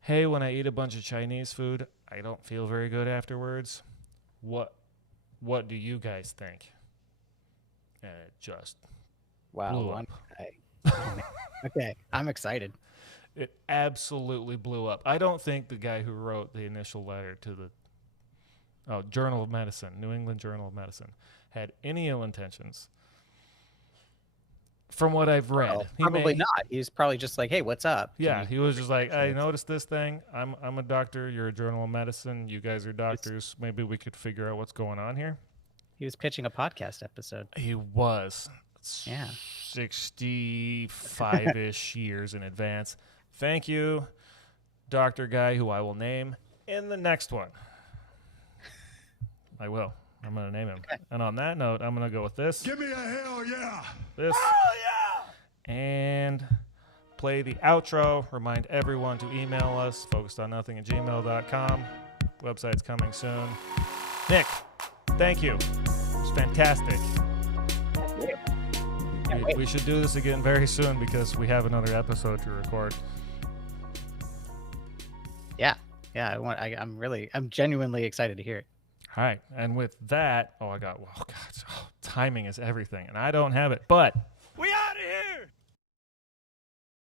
hey, when I eat a bunch of Chinese food, I don't feel very good afterwards. What do you guys think? And it just blew up. Okay, I'm excited. It absolutely blew up. I don't think the guy who wrote the initial letter to the Journal of Medicine, New England Journal of Medicine, had any ill intentions. From what I've read, well, probably not. He's probably just like, "Hey, what's up?" Yeah, he was just like, "I noticed this thing. I'm a doctor. You're a Journal of Medicine. You guys are doctors. Maybe we could figure out what's going on here." He was pitching a podcast episode. He was. Yeah. 65-ish years in advance. Thank you, Dr. Guy, who I will name in the next one. I will. I'm going to name him. Okay. And on that note, I'm going to go with this. Give me a hell yeah. This. Hell yeah. And play the outro. Remind everyone to email us, FOCUSEDONNOTHING@gmail.com. Website's coming soon. Nick, thank you. It was fantastic. We should do this again very soon because we have another episode to record. Yeah. I'm genuinely excited to hear it. All right. And with that, timing is everything. And I don't have it. But